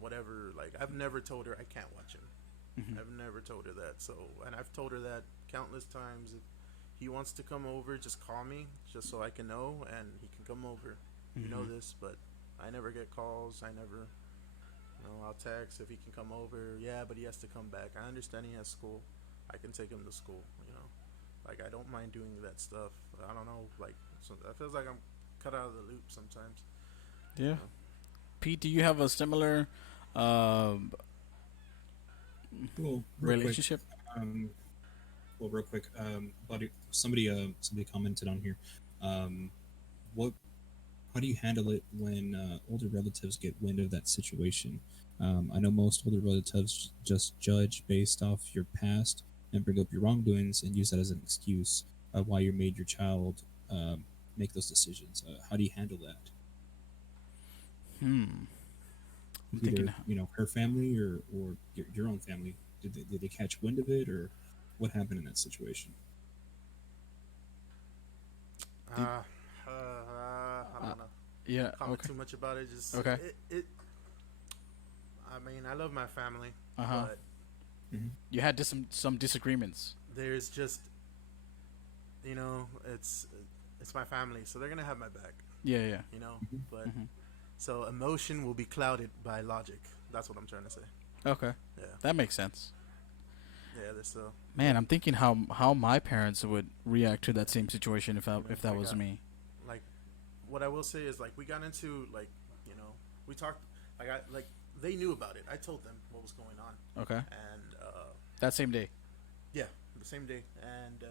whatever. Like I've never told her I can't watch him. Hmm. I've never told her that. So, and I've told her that countless times. If he wants to come over, just call me, just so I can know, and he can come over. You know Hmm. this, but I never get calls. I never, I'll text if he can come over. Yeah, but he has to come back. I understand he has school. I can take him to school. Like I don't mind doing that stuff. I don't know. Like it feels like I'm cut out of the loop sometimes. You Yeah. know? Pete, do you have a similar um, Well, real quick. relationship? Um, real quick. Somebody commented on here. Um, what how do you handle it when older relatives get wind of that situation? I know most older relatives just judge based off your past and bring up your wrongdoings and use that as an excuse why you made your child make those decisions. How do you handle that? Hmm. I'm thinking. Either her family or your own family. Did they catch wind of it, or what happened in that situation? Did, I uh, don't know. yeah. Comment Okay. too much about it. Just Okay. it. I mean, I love my family, Uh huh. but Hmm. You had some disagreements. there's just you know it's it's my family, so they're gonna have my back. Yeah. Yeah. You know, Hmm. but Hmm. so emotion will be clouded by logic. That's what I'm trying to say. Okay. Yeah, That makes sense. yeah. There's so Man, I'm thinking how my parents would react to that same situation if that like was me. like what I will say is like we got into we talked like they knew about it. I told them what was going on, Okay. and That same day. yeah, the same day, and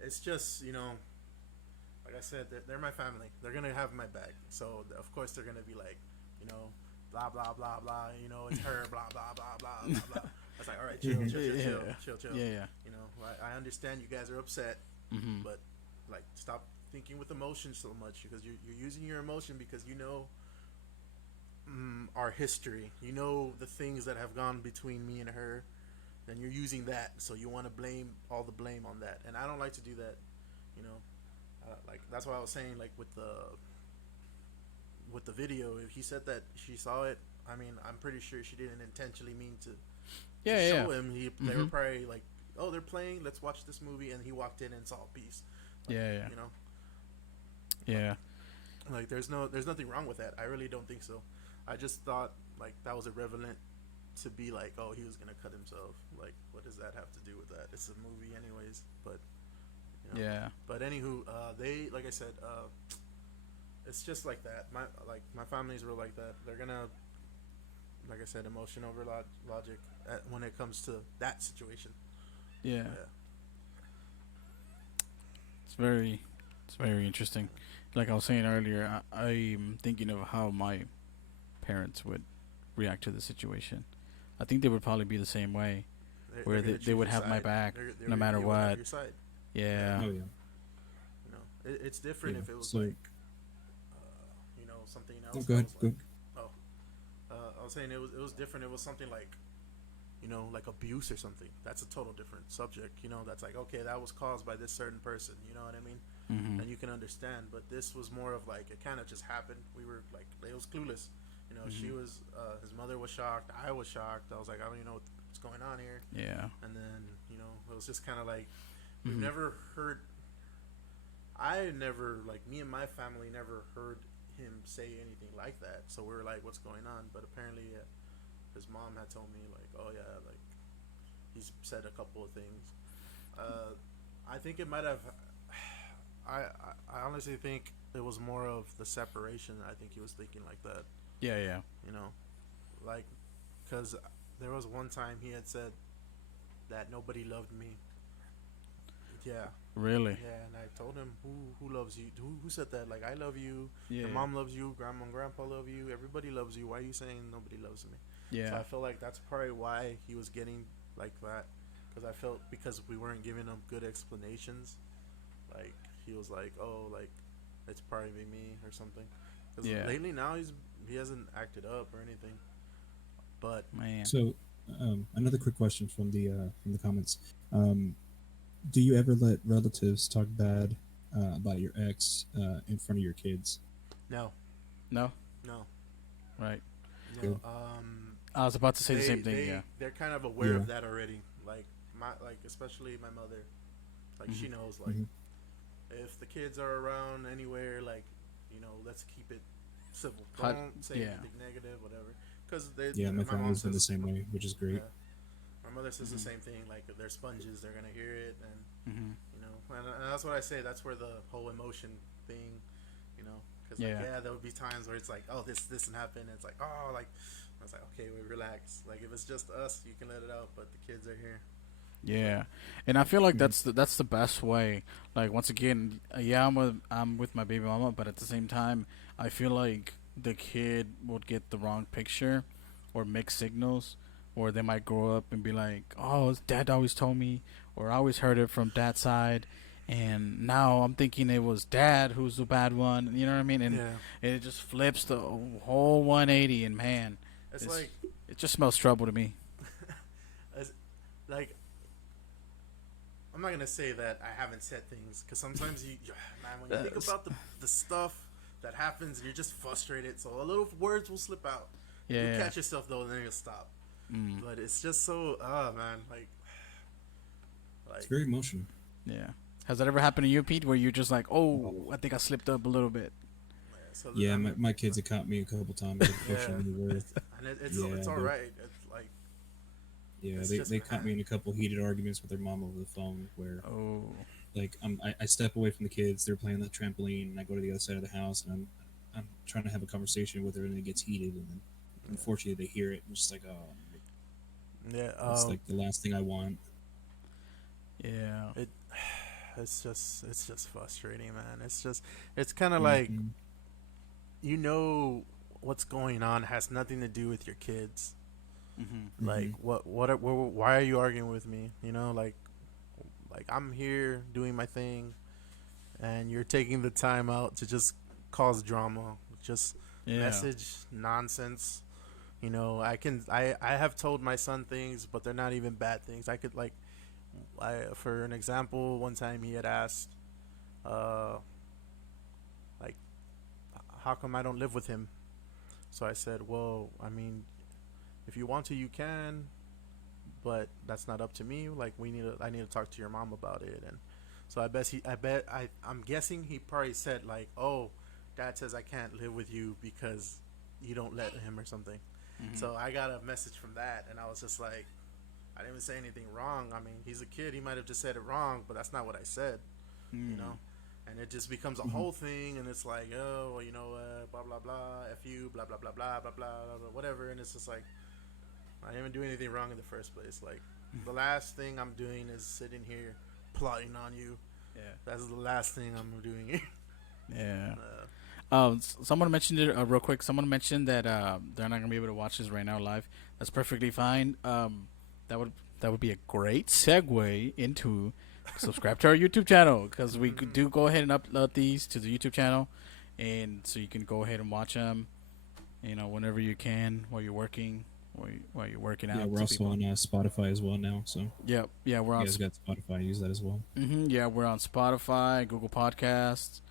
it's just like I said, they're my family. They're gonna have my back, so of course they're gonna be like, blah blah blah blah. It's her, blah blah blah blah blah blah. I was like, all right, chill, chill, chill, chill, Yeah. chill, chill. Yeah. Yeah. I understand you guys are upset, Mhm. but like stop thinking with emotion so much because you're using your emotion because our history. You know the things that have gone between me and her. Then you're using that, so you want to blame all the blame on that, and I don't like to do that. You know, like that's why I was saying like with the video. If he said that she saw it, I mean, I'm pretty sure she didn't intentionally mean to Yeah. Yeah. show him. They were Mhm. probably like, oh, they're playing. Let's watch this movie, and he walked in and saw a piece. Like, Yeah. Yeah. you know, Yeah. like there's nothing wrong with that. I really don't think so. I just thought like that was irrelevant to be like, oh, he was gonna cut himself. Like, what does that have to do with that? It's a movie, anyways. But Yeah. But anywho, they like I said, it's just like that. My family's real like that. They're gonna, like I said, emotion over logic when it comes to that situation. Yeah. Yeah. It's very it's very interesting. Like I was saying earlier, I'm thinking of how my parents would react to the situation. I think they would probably be the same way, where They're gonna they choose would your have my side. back They no matter they will have what. your side. Yeah. Oh yeah, It's different yeah. if it was So, like, something oh, else go that ahead. was Go. like, oh, I was saying it was different. It was something like, like abuse or something. That's a total different subject. That's like, okay, that was caused by this certain person. You know what I mean? Mhm. And you can understand. But this was more of like it kind of just happened. We were like, it was clueless. She Mhm. was, his mother was shocked. I was shocked. I was like, I don't even know what's going on here. Yeah. And then it was just kind of like we've Mhm. never heard. I never like me and my family never heard him say anything like that. So we were like, what's going on? But apparently, his mom had told me like, oh yeah, like he's said a couple of things. I think it might have. I honestly think it was more of the separation. I think he was thinking like that. Yeah. Yeah. You know, like because there was one time he had said that nobody loved me. Yeah, Really. yeah, and I told him who loves you. Who said that? Like I love you. Yeah. Your mom loves you. Grandma and grandpa love you. Everybody loves you. Why are you saying nobody loves me? So Yeah. I feel like that's probably why he was getting like that, because I felt because we weren't giving him good explanations. Like he was like, "Oh, like it's probably me or something." Because Yeah, lately now he hasn't acted up or anything. But man. So, another quick question from the comments. Um, do you ever let relatives talk bad about your ex in front of your kids? no, No, no, right. no. Good. I was about to say the same thing. Yeah. They're kind of aware Yeah. of that already. Like especially my mother. Like Hmm. she knows like Hmm. if the kids are around anywhere, like let's keep it civil. How, Don't say yeah. anything negative, whatever. Because they, Yeah, my my mom family's been the says, same way, which is great. yeah, my mother says the Hmm. same thing. Like if they're sponges, they're gonna hear it, and Hmm. and that's what I say. That's where the whole emotion thing, because like Yeah. yeah, there would be times where it's like, oh, this and happen. And it's like, oh, like I was like, okay, we relax. Like if it's just us, you can let it out, but the kids are here. But Yeah, and I feel like Mhm. that's the best way. Like once again, yeah, I'm with my baby mama, but at the same time, I feel like the kid would get the wrong picture, or mixed signals, or they might grow up and be like, "Oh, dad always told me," or "I always heard it from dad's side," and now I'm thinking it was dad who's the bad one. You know what I mean? And yeah, it just flips the whole 180, and man, it's it's like it just smells trouble to me. it's like I'm not gonna say that I haven't said things because sometimes man, when you think That's- about the stuff that happens, you're just frustrated. So a little words will slip out. yeah, You'll yeah. catch yourself though, and then you'll stop. Mm. But it's just so, man, It's like very emotional. Yeah. Has that ever happened to you, Pete, where you're just like, oh, I think I slipped up a little bit? so. Yeah, I mean, my kids have caught me a couple times. yeah, Unfortunately, where and it's yeah, all right. It's like yeah, it's just they caught me in a couple heated arguments with their mom over the phone where Oh, like I step away from the kids, they're playing on the trampoline, and I go to the other side of the house, and I'm trying to have a conversation with her, and it gets heated, and then yeah, unfortunately they hear it, and it's just like, oh, like, yeah. that's like the last thing I want. yeah. It it's just frustrating, man. It's kind of like Hmm. you know what's going on has nothing to do with your kids. Hmm. Like Hmm. why are you arguing with me? Like I'm here doing my thing, and you're taking the time out to just cause drama, just Yeah. message nonsense. I have told my son things, but they're not even bad things. I could like, for an example, one time he had asked, uh, like, how come I don't live with him? So I said, well, I mean, if you want to, you can, but that's not up to me. Like, I need to talk to your mom about it. And so I'm guessing he probably said like, oh, dad says I can't live with you because you don't let him or something. Hmm. So I got a message from that, and I was just like, I didn't even say anything wrong. I mean, he's a kid. He might have just said it wrong, but that's not what I said, you Mm. know? And it just becomes a Hmm. whole thing, and it's like, oh, well, blah, blah, blah, F you, blah, blah, blah, blah, blah, blah, blah, whatever. And it's just like, I didn't even do anything wrong in the first place. Like, the last thing I'm doing is sitting here plotting on you. Yeah. That's the last thing I'm doing here. Yeah. uh, Someone mentioned it real quick. Someone mentioned that they're not gonna be able to watch this right now live. That's perfectly fine. That would that would be a great segue into subscribe to our YouTube channel because we do go ahead and upload these to the YouTube channel, and so you can go ahead and watch them. Whenever you can while you're working, while you're working Yeah, out. we're Some also people. on Spotify as well now, so Yep. Yeah, we're you on. guys got Spotify, use that as well. Yeah, we're on Spotify, Google Podcasts.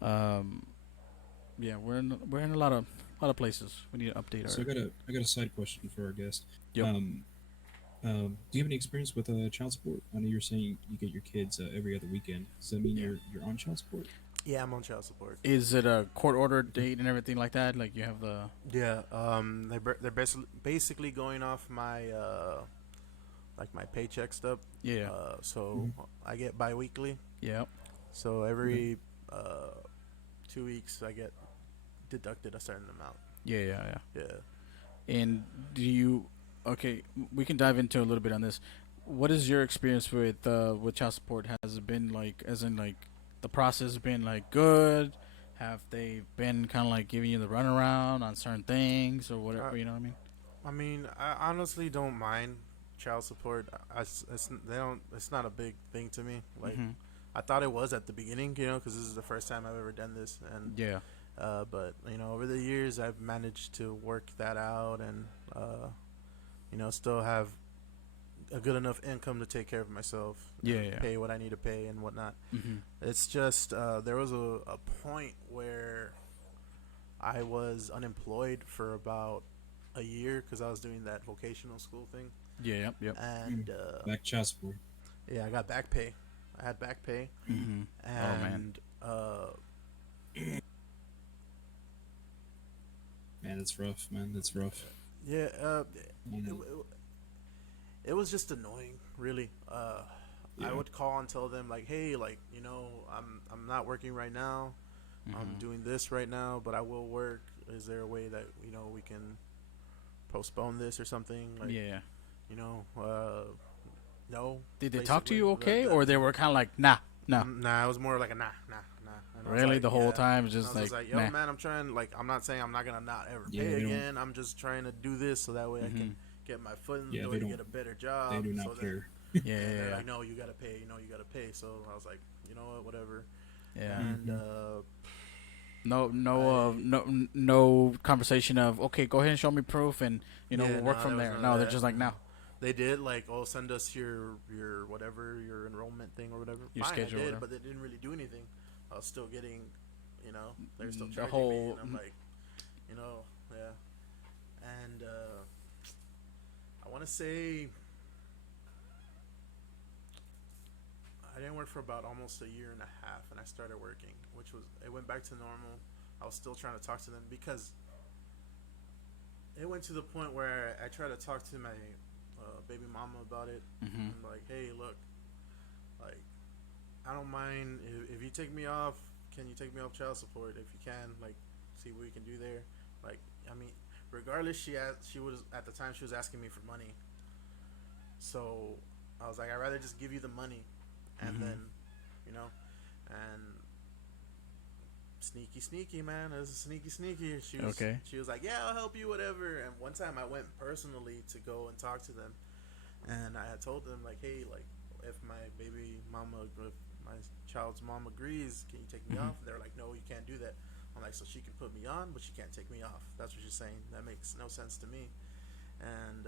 Um, yeah, we're in a lot of places. We need to update So our. I got a side question for our guest. Yep. Um, do you have any experience with child support? I know you're saying you get your kids every other weekend. Does that mean Yeah. you're on child support? yeah, I'm on child support. Is it a court ordered date and everything like that? Like you have the. Yeah, they're basically going off my like my paycheck stub. Yeah. So Hmm. I get biweekly. Yep. So Okay. every 2 weeks I get deducted a certain amount. Yeah. Yeah. Yeah. Yeah. And do you? Okay, we can dive into a little bit on this. What is your experience with child support? Has it been like, as in like, the process been like good? Have they been kind of like giving you the runaround on certain things or Uh, whatever? You know what I mean? I mean, I honestly don't mind. child support, they don't. It's not a big thing to me. Like Mm-hmm. I thought it was at the beginning, because this is the first time I've ever done this, and Yeah. but over the years I've managed to work that out, and still have a good enough income to take care of myself Yeah. and Yeah. pay what I need to pay and whatnot. Mm-hmm. It's just there was a point where I was unemployed for about a year because I was doing that vocational school thing, Yeah. Yep. Yep. Mm. and Back child support. yeah, I got back pay. I had back pay, Mm-hmm. Oh man. and Man, that's rough. Man, that's rough. yeah, it, Mm. it was just annoying, really. I Yeah. would call and tell them like, hey, like I'm not working right now. I'm Mm-hmm. doing this right now, but I will work. Is there a way that we can postpone this or something? Like, Yeah. you know, no, Did they talk to basically. you okay, or they were kind of like, nah, no, Nah, it was more like a nah, nah, nah. And I was really like, the whole yeah. time, And I just was like, just like, yo, nah. man, I'm trying. Like, I'm not saying I'm not gonna not ever Yeah, pay they don't. again. I'm just trying to do this so that way I Mm-hmm. can get my foot in the Yeah, door they to don't. get a better They job. do So not then, care. Yeah. and they're Yeah. like, no, you gotta pay. You gotta pay. So I was like, you know what, whatever. Yeah. And Hmm. No, no, I no conversation of okay. Go ahead and show me proof, and we'll yeah, work no, from there was there. none of No, they're that. just like no, They did like, oh, send us your whatever your enrollment thing or whatever. your Fine, I schedule, did, whatever. but they didn't really do anything. I was still getting, they're still The charging me, and whole I'm like, yeah. And I want to say I didn't work for about almost a year and a half, and I started working, which was it went back to normal. I was still trying to talk to them because it went to the point where I tried to talk to my baby mama about it. Mm-hmm. I'm like, hey, look, like I don't mind if you take me off. Can you take me off child support if you can? Like, see what we can do there. Like, I mean, regardless, she was at the time she was asking me for money. So I was like, I'd rather just give you the money, and Mm-hmm. then, you know, and sneaky, sneaky, man. It was sneaky, sneaky. Okay. She was like, yeah, I'll help you, whatever. And one time I went personally to go and talk to them, and I had told them like, hey, like if my baby mama, if my child's mom agrees, can you take me Mm-hmm. off? And they're like, no, you can't do that. I'm like, so she can put me on, but she can't take me off. That's what she's saying. That makes no sense to me. And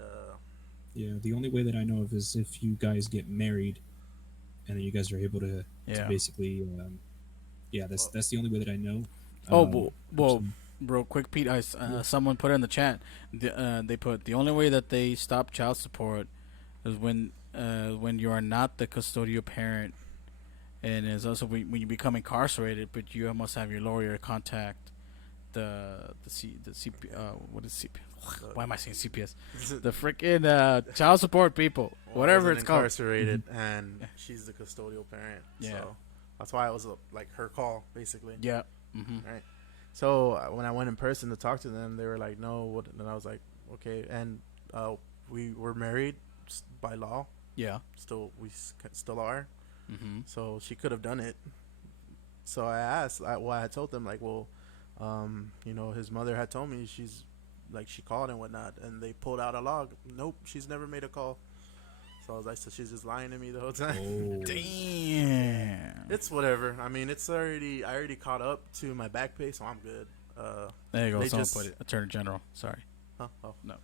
Yeah, the only way that I know of is if you guys get married, and then you guys are able to Yeah. basically, yeah, well, that's the only way that I know. Oh, well, Personally. real quick, Pete. Yeah. Someone put in the chat. They put the only way that they stop child support is when you are not the custodial parent, and is also when you become incarcerated, but you must have your lawyer contact the CP what is CP? Why am I saying CPS? The freaking child support people, well, I whatever wasn't it's called. incarcerated, and Yeah. she's the custodial parent. Yeah. So that's why it was like her call, basically. Yeah. Mm-hmm. Right. So when I went in person to talk to them, they were like, "No." What? And I was like, "Okay." And we were married by law. Yeah. Still, still are. Mm-hmm. So she could have done it. So I asked. I had told them like, well, his mother had told me she's like she called and whatnot, and they pulled out a log. Nope, she's never made a call. So I was like, so she's just lying to me the whole time. Oh. Damn. It's whatever. I mean, I already caught up to my back pay, so I'm good. There you go. They Someone just put it. Attorney General. Sorry. huh? Oh. No.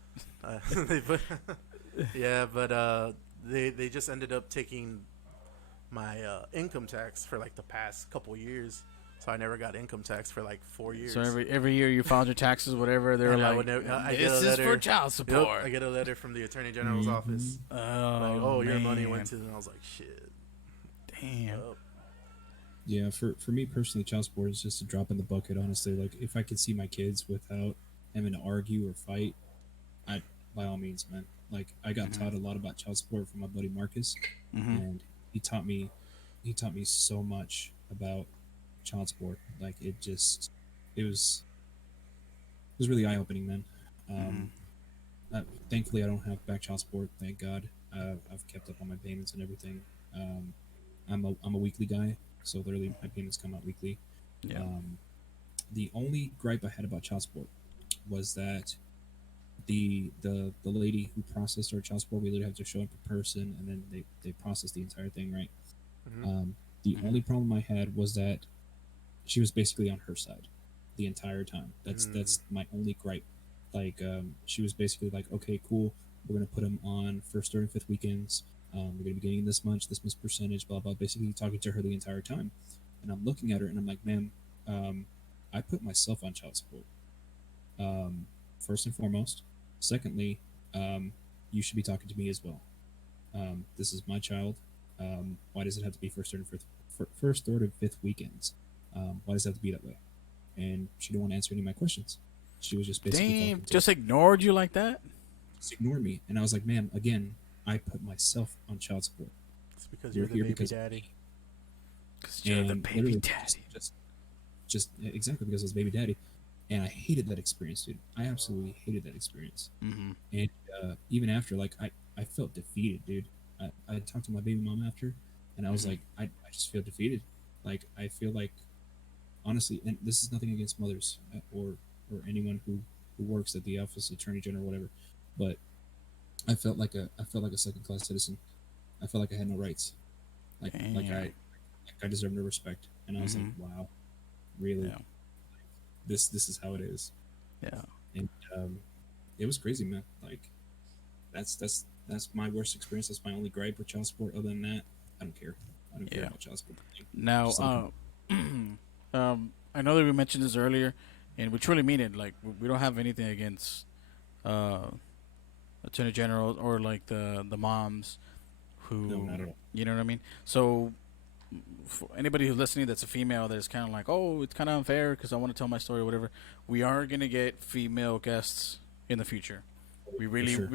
They put yeah, but they just ended up taking my income tax for like the past couple years, so I never got income tax for like 4 years. So every year you filed your taxes, whatever, they were And I like, would never, I get "This a is letter. for child Yep, support." I get a letter from the attorney general's Mhm. office. Oh, Like, oh, your money man. went to. And I was like, shit. Damn. Yup. Yeah, for me personally, child support is just a drop in the bucket. Honestly, like if I could see my kids without having to argue or fight, I by all means, man. Like I got Mhm. taught a lot about child support from my buddy Marcus, Mhm. and he taught me he taught me so much about child support. Like it was really eye opening, man. Mhm. Um, Thankfully, I don't have back child support. Thank God. I've kept up on my payments and everything. Um, I'm a weekly guy, so literally my payments come out weekly. Yeah. Um, the only gripe I had about child support was that the lady who processed our child support, we literally have to show up in person, and then they process the entire thing, right? Mm-hmm. The Mm-hmm. only problem I had was that she was basically on her side the entire time. Mm. That's my only gripe. Like, she was basically like, okay, cool, we're gonna put him on first, third, and fifth weekends. We're gonna be getting this much percentage, blah blah. Basically, talking to her the entire time, and I'm looking at her and I'm like, ma'am, I put myself on child support. First and foremost. Secondly, you should be talking to me as well. This is my child. Why does it have to be first, third, and first, third, and fifth weekends? Why does it have to be that way? And she didn't want to answer any of my questions. She was just basically Damn, talking to just ignored you like that? just ignore me. And I was like, ma'am, again, I put myself on child support. It's because You're you're the here baby because daddy. Because you're the and baby literally daddy. just exactly because I was baby daddy, and I hated that experience, dude. I absolutely hated that experience. Mm-hmm. And even after, like, I felt defeated, dude. I talked to my baby mom after, and I was Mm-hmm. like, I just feel defeated. Like, I feel like, honestly, and this is nothing against mothers or anyone who works at the office of attorney general or whatever, but I felt like a second class citizen. I felt like I had no rights. Damn. Like I deserve no respect. And I was like, Mm-hmm. wow, really? Yeah. This is how it is. Yeah. And it was crazy, man. Like, that's my worst experience. That's my only gripe with child support. Other than that, I don't care. I don't care Yeah. about child support. Now, Just let it I know that we mentioned this earlier, and we truly mean it. Like, we don't have anything against uh, attorney general or like the moms no, who, not at all. you know what I mean. So, for anybody who's listening that's a female that is kind of like, oh, it's kind of unfair because I want to tell my story or whatever. We are gonna get female guests in the future. We For really, sure.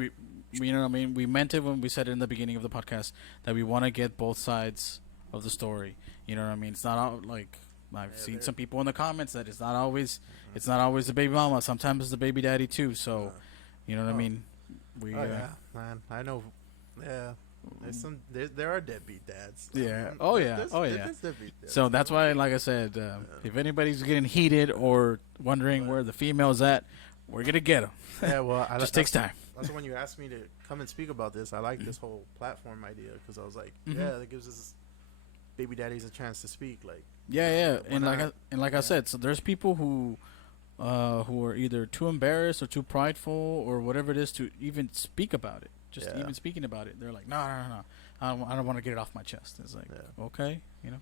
you know what I mean. We meant it when we said it in the beginning of the podcast that we want to get both sides of the story. You know what I mean. It's not all, like I've Yeah, seen they're some people in the comments that it's not always the baby mama. Sometimes it's the baby daddy too. So, uh, you know what I oh mean. We oh yeah, man. I know. Yeah, there are deadbeat dads. yeah. Oh yeah. Oh yeah. There's deadbeat dads. So that's why, like I said, if anybody's getting heated or wondering where the female's at, we're gonna get them. Yeah, well, Just takes time. That's when you asked me to come and speak about this. I like this whole platform idea because I was like, Mhm. yeah, that gives us baby daddies a chance to speak. Like, Yeah, yeah, we're and not, like I said, so there's people who are either too embarrassed or too prideful or whatever it is to even speak about it. Just Yeah. even speaking about it, they're like, no, no, no, no. I don't want to get it off my chest. It's like, Yeah. okay, you know,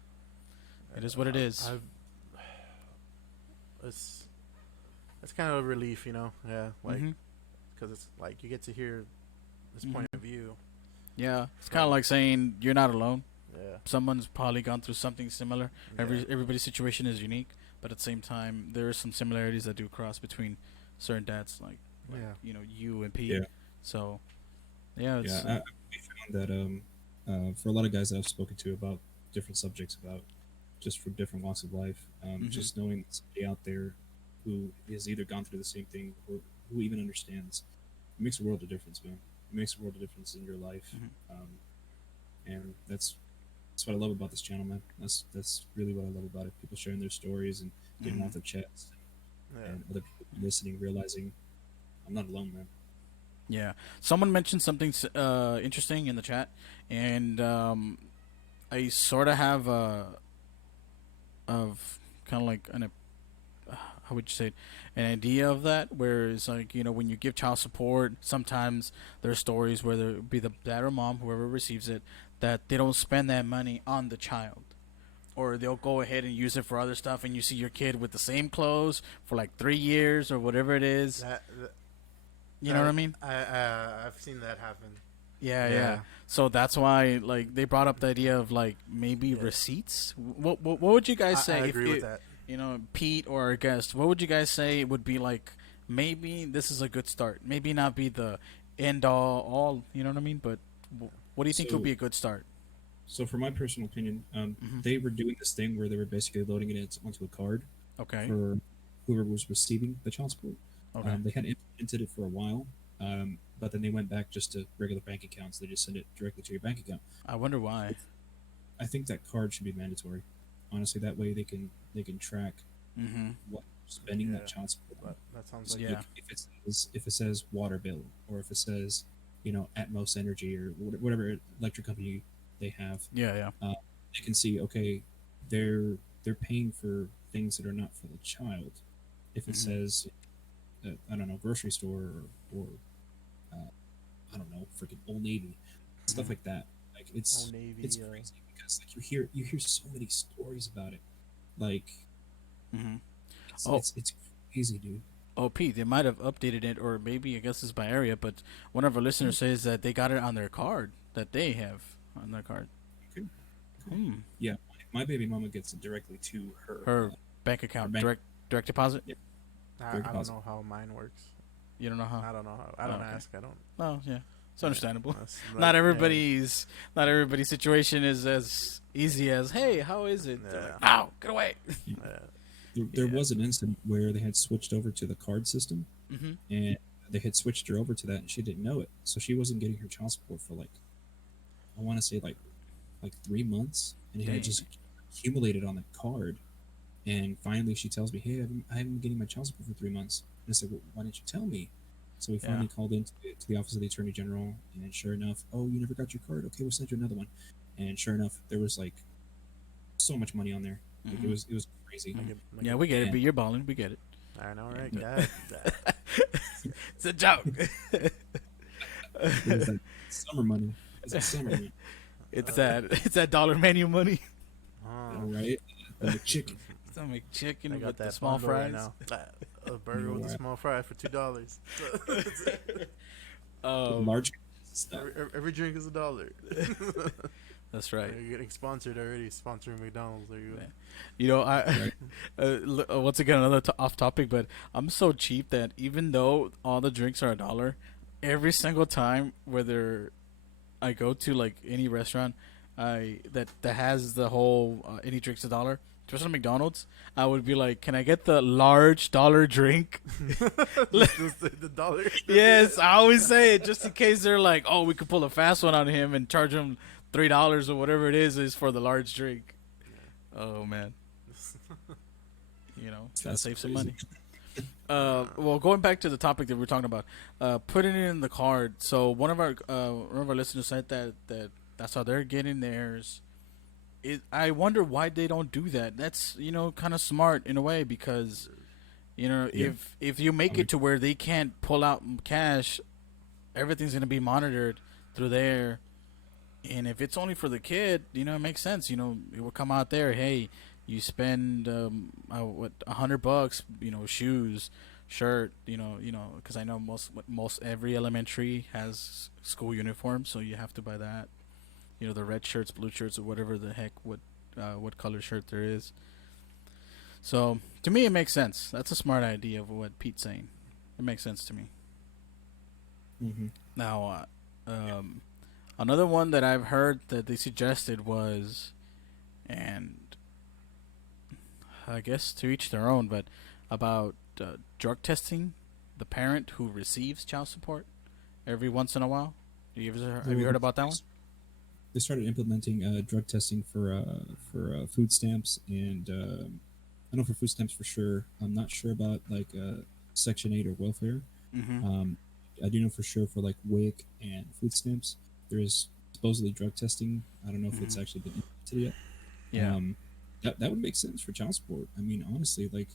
it is what it is. it's it's kind of a relief, you know. Yeah, like Hmm. because it's like you get to hear this Mhm. point of view. Yeah, it's kind of like saying you're not alone. Yeah, Someone's probably gone through something similar. yeah, Everybody's situation is unique, but at the same time, there are some similarities that do cross between certain dads, like yeah. you know you and Pete. Yeah. So yeah, Yeah, it's we found that for a lot of guys that I've spoken to about different subjects, about just from different walks of life, Mhm. just knowing somebody out there who has either gone through the same thing or who even understands, it makes a world of difference, man. It makes a world of difference in your life, Mhm. and that's what I love about this channel, man. That's really what I love about it. People sharing their stories and getting Mhm. off their chest, Yeah. and other people listening, realizing I'm not alone, man. Yeah, someone mentioned something interesting in the chat, and I sort of have of kind of like an how would you say it? An idea of that, where it's like you know when you give child support, sometimes there's stories where there be the dad or mom, whoever receives it, that they don't spend that money on the child. Or they'll go ahead and use it for other stuff, and you see your kid with the same clothes for like 3 years or whatever it is. That You know what I mean? I've seen that happen. Yeah, yeah. Yeah. So that's why, like, they brought up the idea of like maybe Yeah. receipts. What would you guys I say if agree with that. you know Pete or our guest? What would you guys say would be like? Maybe this is a good start. Maybe not be the end all. You know what I mean? But what do you think would So be a good start? So, for my personal opinion, Hmm. they were doing this thing where they were basically loading it onto a card Okay. for whoever was receiving the child support. Okay. They had implemented it for a while, but then they went back just to regular bank accounts. They just send it directly to your bank account. I wonder why. I think that card should be mandatory. Honestly, that way they can track Mm-hmm. what spending Yeah, that child support on. that sounds So like Yeah. like if it says water bill, or if it says Atmos Energy, or whatever electric company they have, Yeah. Yeah. uh, they can see, okay, they're paying for things that are not for the child. If it Hmm. says I don't know, grocery store, or uh, I don't know, freaking Old Navy, stuff Hmm. like that. Like Old it's Navy. crazy because like you hear so many stories about it. Like Hmm. it's Oh, it's it's crazy, dude. oh, Pete, they might have updated it, or maybe I guess it's by area. But one of our listeners says that they got it on their card that they have on their card. Okay, okay. Hmm. Yeah, my baby mama gets it directly to her Her bank her account, bank. direct deposit. Yep, I, direct I don't deposit. know how mine works. You don't know how? I don't know how. I Oh, don't okay. ask. I don't. Oh, yeah. It's Yeah, understandable. that's Not like, yeah, everybody's situation is as easy as, hey, how is it? They're like, yeah, no, get away. yeah. There Yeah. was an incident where they had switched over to the card system, Hmm. and they had switched her over to that, and she didn't know it, so she wasn't getting her child support for like, I want to say like 3 months, and it had Dang. just accumulated on the card. And finally, she tells me, "Hey, I haven't been getting my child support for 3 months." And I said, "Well, why didn't you tell me?" So we Yeah. finally called in to the office of the attorney general, and sure enough, "Oh, you never got your card? Okay, we'll send you another one." And sure enough, there was like so much money on there. Like Hmm. it was crazy. Like it, like Yeah, it, we get it. And But you're balling. We get it. I know, right? Yeah. God. It's a joke. it was that summer money. It's that summer money, It's that dollar menu money. Oh, right? And the chicken. Some chicken I with got the that small bundle fries. right now. A burger with a small fry for $2. Um, Large stuff. every drink is $1. that's right. You're getting sponsored already. Sponsoring McDonald's. There you go. Yeah. You know, Right. once again another off topic, but I'm so cheap that even though all the drinks are $1, every single time, whether I go to like any restaurant, that has the whole any drinks $1, especially McDonald's, I would be like, "Can I get the large dollar drink?" the dollar. Yes, I always say it just in case they're like, "Oh, we could pull a fast one on him and charge him $3 or whatever it is for the large drink." Oh man, gotta That's save some crazy. money. Well, going back to the topic that we are talking about, putting it in the card. So one of our listeners said that's how they're getting theirs. I wonder why they don't do that. That's kind of smart in a way because Yeah. if you make it to where they can't pull out cash, everything's gonna be monitored through there. And if it's only for the kid, it makes sense. It will come out there. Hey, you spend $100, shoes, shirt, because I know most every elementary has school uniforms, so you have to buy that. The red shirts, blue shirts, or whatever the heck what color shirt there is. So to me, it makes sense. That's a smart idea of what Pete's saying. It makes sense to me. Mm-hmm. Now, another one that I've heard that they suggested was, and I guess to each their own, but about drug testing the parent who receives child support every once in a while. Have you heard about that one? They started implementing drug testing for food stamps, and I know for food stamps for sure. I'm not sure about like Section 8 or welfare. Mm-hmm. I do know for sure for like WIC and food stamps, there is supposedly drug testing. I don't know if it's actually been implemented yet. Yeah. That would make sense for child support. I mean, honestly, like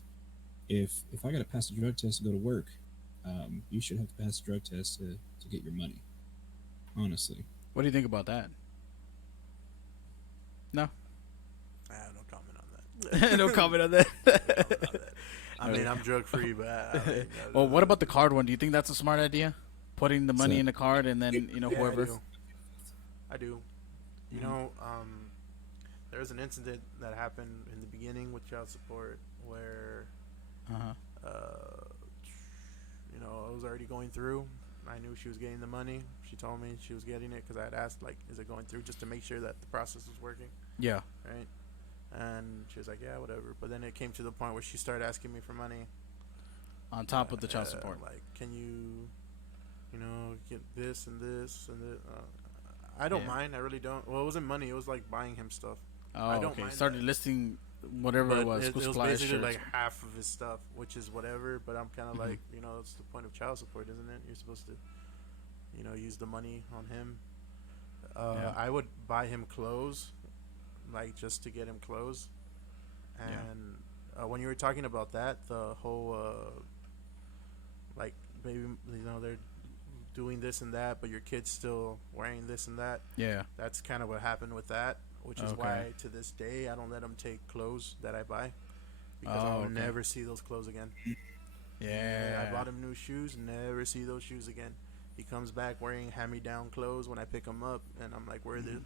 if I got to pass a drug test to go to work, you should have to pass a drug test to get your money. Honestly. What do you think about that? No. I have no comment on that. No comment on that. No comment on that. I mean, I'm drug free, but Well, what about the card one? Do you think that's a smart idea? Putting the money So- in the card and then Yeah, whoever. I do. You know, there was an incident that happened in the beginning with child support where, Uh-huh. I was already going through. I knew she was getting the money. She told me she was getting it because I had asked, like, is it going through, just to make sure that the process was working, Yeah. right? And she was like, yeah, whatever. But then it came to the point where she started asking me for money. On top of the child support. Like, can you, get this and this and this? I don't Yeah. mind. I really don't. Well, it wasn't money. It was like buying him stuff. Oh, I don't okay. mind Started that. listing whatever it but was, it, school it was supplies, basically shirts. like half of his stuff, which is whatever. But I'm kind of Hmm. like, it's the point of child support, isn't it? You're supposed to, use the money on him. Yeah, I would buy him clothes, like just to get him clothes. yeah. And when you were talking about that, the whole like maybe they're doing this and that, but your kid's still wearing this and that. Yeah. That's kind of what happened with that, which is Okay. why to this day I don't let him take clothes that I buy because Oh, I'll okay. never see those clothes again. I Yeah. bought him new shoes, never see those shoes again. He comes back wearing hand-me-down clothes when I pick him up, and I'm like, "Where are the,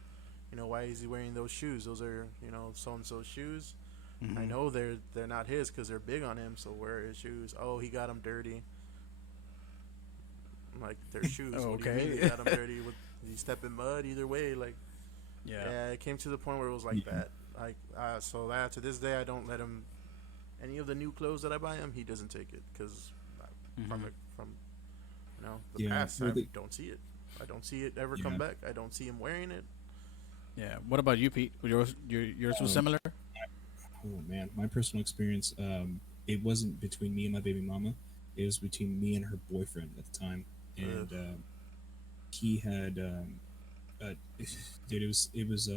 Hmm. why is he wearing those shoes? Those are, so and so shoes. I Hmm. know they're not his because they're big on him. So where are his shoes? Oh, he got them dirty. I'm like, they're shoes. What do you mean they Okay. got them dirty? With did he step in mud? Either way, like, Yeah. yeah, it came to the point where it was like Yeah. that. Like, so that to this day, I don't let him any of the new clothes that I buy him. He doesn't take it because from Hmm. it from the Yeah. past, I Well, the, don't see it. I don't see it ever come yeah. back. I don't see him wearing it. Yeah. What about you, Pete? Yours was Um, similar. oh man, my personal experience. It wasn't between me and my baby mama. It was between me and her boyfriend at the time, Ugh. and he had. Dude, it was.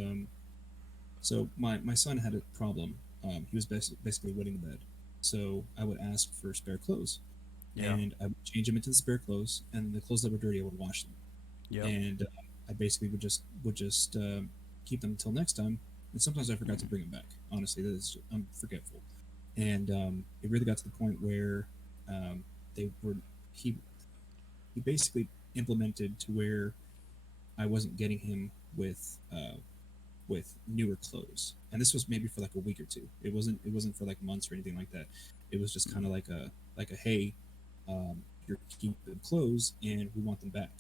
So my son had a problem. He was basically wetting the bed. So I would ask for spare clothes, Yeah. and I would change him into the spare clothes, and the clothes that were dirty, I would wash them. Yep. And I basically would just keep them until next time. And sometimes I forgot to Hmm. bring them back. Honestly, I'm forgetful. And it really got to the point where they were he he basically implemented to where I wasn't getting him with newer clothes. And this was maybe for like a week or two. It wasn't for like months or anything like that. It was just kind of like a hey, you're keeping clothes and we want them back.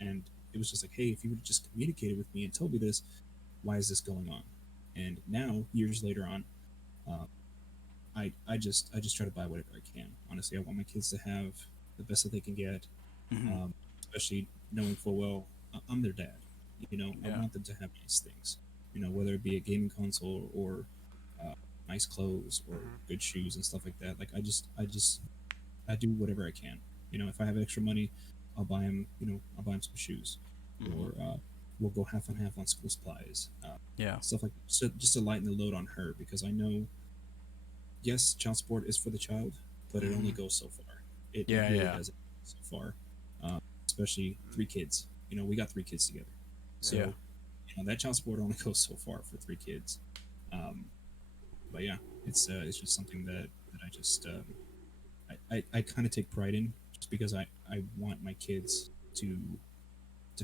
And it was just like, hey, if you would have just communicated with me and told me this, why is this going on? And now, years later on, uh, I just try to buy whatever I can. Honestly, I want my kids to have the best that they can get, Hmm. especially knowing full well I'm their dad. I Yeah. want them to have nice things. Whether it be a gaming console or uh, nice clothes or Hmm. good shoes and stuff like that. Like I do whatever I can. If I have extra money, I'll buy him. I'll buy him some shoes, Hmm. or we'll go half and half on school supplies, Yeah. stuff like just to lighten the load on her because I know, yes, child support is for the child, but it only Hmm. goes so far. It Yeah. really Yeah. does it so far, especially three kids. We got three kids together, Yeah. Yeah. so that child support only goes so far for three kids. Um, but yeah, it's just something that I just I kind of take pride in just because I want my kids to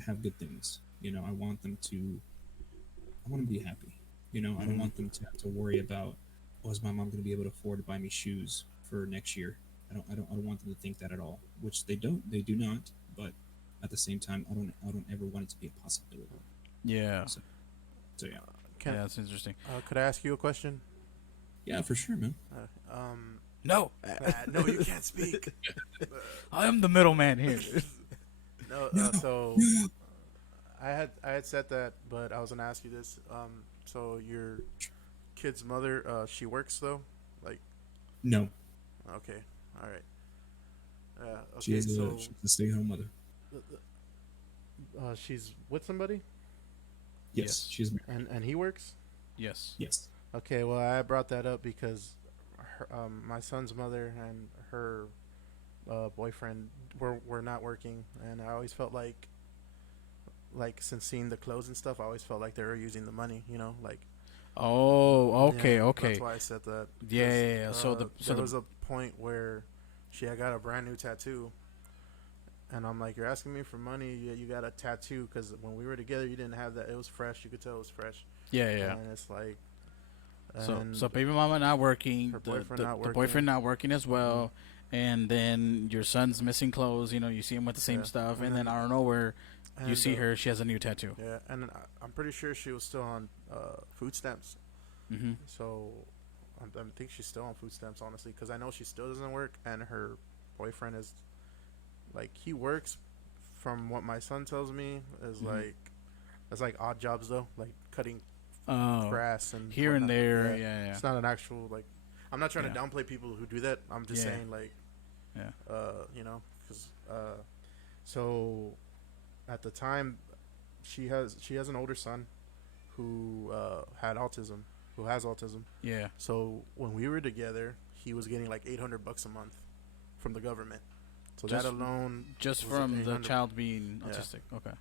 have good things. I want them to be happy. I don't Hmm. want them to have to worry about, oh, is my mom going to be able to afford to buy me shoes for next year? I don't want them to think that at all. Which they do not. But at the same time, I don't ever want it to be a possibility. Yeah. So, so yeah, Can Yeah. That's interesting. could I ask you a question? yeah, for sure, man. Um, No, no, you can't speak. I am the middleman here. No, No, so no. I had said that, but I was gonna ask you this. So your kid's mother, she works though, like No, okay, all right, she okay. is a So she's a stay-at-home mother. she's with somebody, Yes, Yes. she's married. and he works. Yes. Yes. Okay, well I brought that up because my son's mother and her boyfriend were not working, and I always felt like since seeing the clothes and stuff, I always felt like they were using the money, like Oh. yeah, Okay. that's Okay. why I said that Yeah. because Yeah. Yeah. So there the. was a point where she had got a brand new tattoo, and I'm like, "You're asking me for money? You got a tattoo? Because when we were together, you didn't have that. It was fresh. You could tell it was fresh." Yeah. Yeah. And it's like, So and baby mama not working, her the, boyfriend the not the working. boyfriend not working as Hmm. well, and then your son's missing clothes. You see him with the same Yeah, stuff, and and then then out of nowhere, you and see her. She has a new tattoo. yeah, and then I'm pretty sure she was still on food stamps. Hmm. So I think she's still on food stamps, honestly, because I know she still doesn't work, and her boyfriend is like he works. From what my son tells me, is Hmm. like it's like odd jobs though, like cutting Oh, grass and here and whatnot. there. Yeah, Yeah, yeah, it's not an actual like. I'm not trying yeah, to downplay people who do that. I'm just yeah, saying like, yeah. you know, because so at the time she has an older son who had autism, who has autism. Yeah. So when we were together, he was getting like $800 a month from the government. So that Just alone just was from the 800. child being Yeah. autistic. Okay.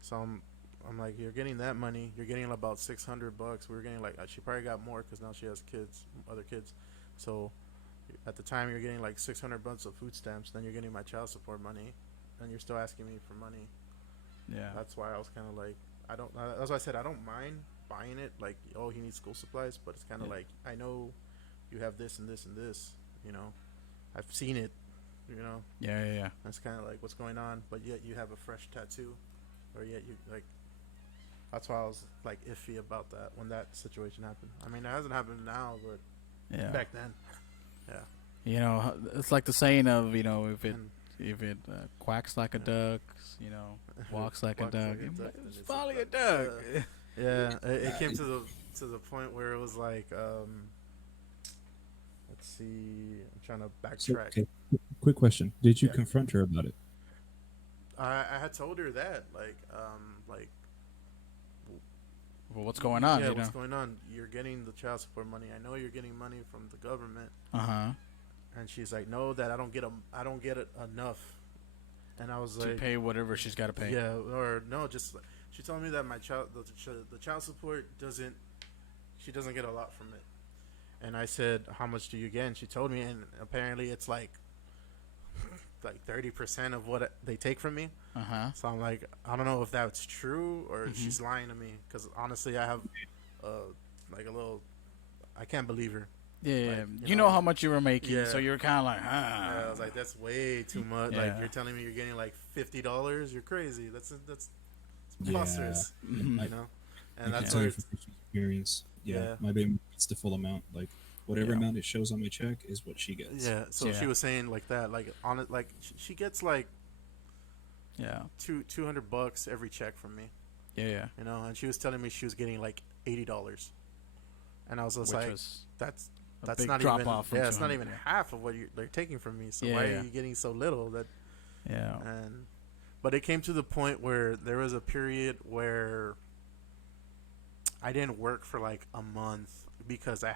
So I'm like, you're getting that money. You're getting about $600. We were getting like she probably got more because now she has kids, other kids. So at the time you're getting like $600 of food stamps. Then you're getting my child support money, and you're still asking me for money. Yeah. That's why I was kind of like, I don't. That's why I said I don't mind buying it. Like, oh, he needs school supplies, but it's kind of Yeah. like I know you have this and this and this. You know, I've seen it. You know, Yeah. Yeah. Yeah. that's kind of like what's going on. But yet you have a fresh tattoo, or yet you like. That's why I was like iffy about that when that situation happened. I mean, it hasn't happened now, but Yeah. back then, yeah. You know, it's like the saying of, you know, if it And if it quacks like a duck, you know, walks like a walks duck, like a duck, then it's it's probably a duck. duck. Yeah, it came to the point where it was like, let's see, I'm trying to So, backtrack. okay, quick question: did you Yeah, confront her about it? I had told her that like Well, what's going on? yeah, You what's know. going on? You're getting the child support money. I know you're getting money from the government, Uh huh. and she's like, no, that I don't get it enough. And I was To like, pay whatever she's got to pay. yeah, or no, just she told me that my the child support doesn't she doesn't get a lot from it. And I said, how much do you get? And she told me, and apparently it's like 30% of what they take from me. Uh huh. So I'm like, I don't know if that's true or Mhm. she's lying to me. Because honestly, I have like a little, I can't believe her. Yeah, yeah. Like, You know how much you were making, Yeah. so you're kind of like, Yeah, I was like, that's way too much. Like Yeah. you're telling me you're getting like $50. You're crazy. That's Yeah, preposterous. Mhm. You know, and I can that's tell where you from personal experience. Yeah, Yeah. my baby gets the full amount. Like whatever Yeah. amount it shows on my check is what she gets. yeah. So Yeah. she was saying like that, like on it, like she gets like yeah, $200 every check from me. yeah, yeah. You know, and she was telling me she was getting like $80, and I was just Which like, was that's a that's big not drop even off from yeah, it's not 200, even yeah. half of what they're taking from me. So Yeah, why yeah. are you getting so little? That Yeah. and but it came to the point where there was a period where I didn't work for like a month because I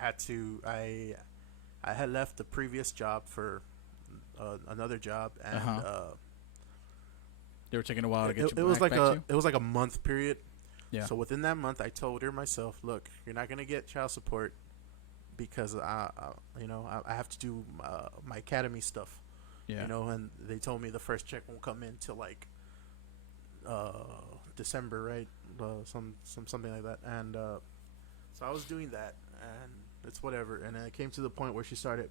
had left the previous job for another job, and Uh-huh. They were taking a while to get it, you it was back, like back to a you? it was like a month period. Yeah. So within that month, I told her myself, look, you're not gonna get child support because I have to do my academy stuff. Yeah. You know, and they told me the first check won't come in till like uh, December, right? Something like that. And so I was doing that, and it's whatever. And then it came to the point where she started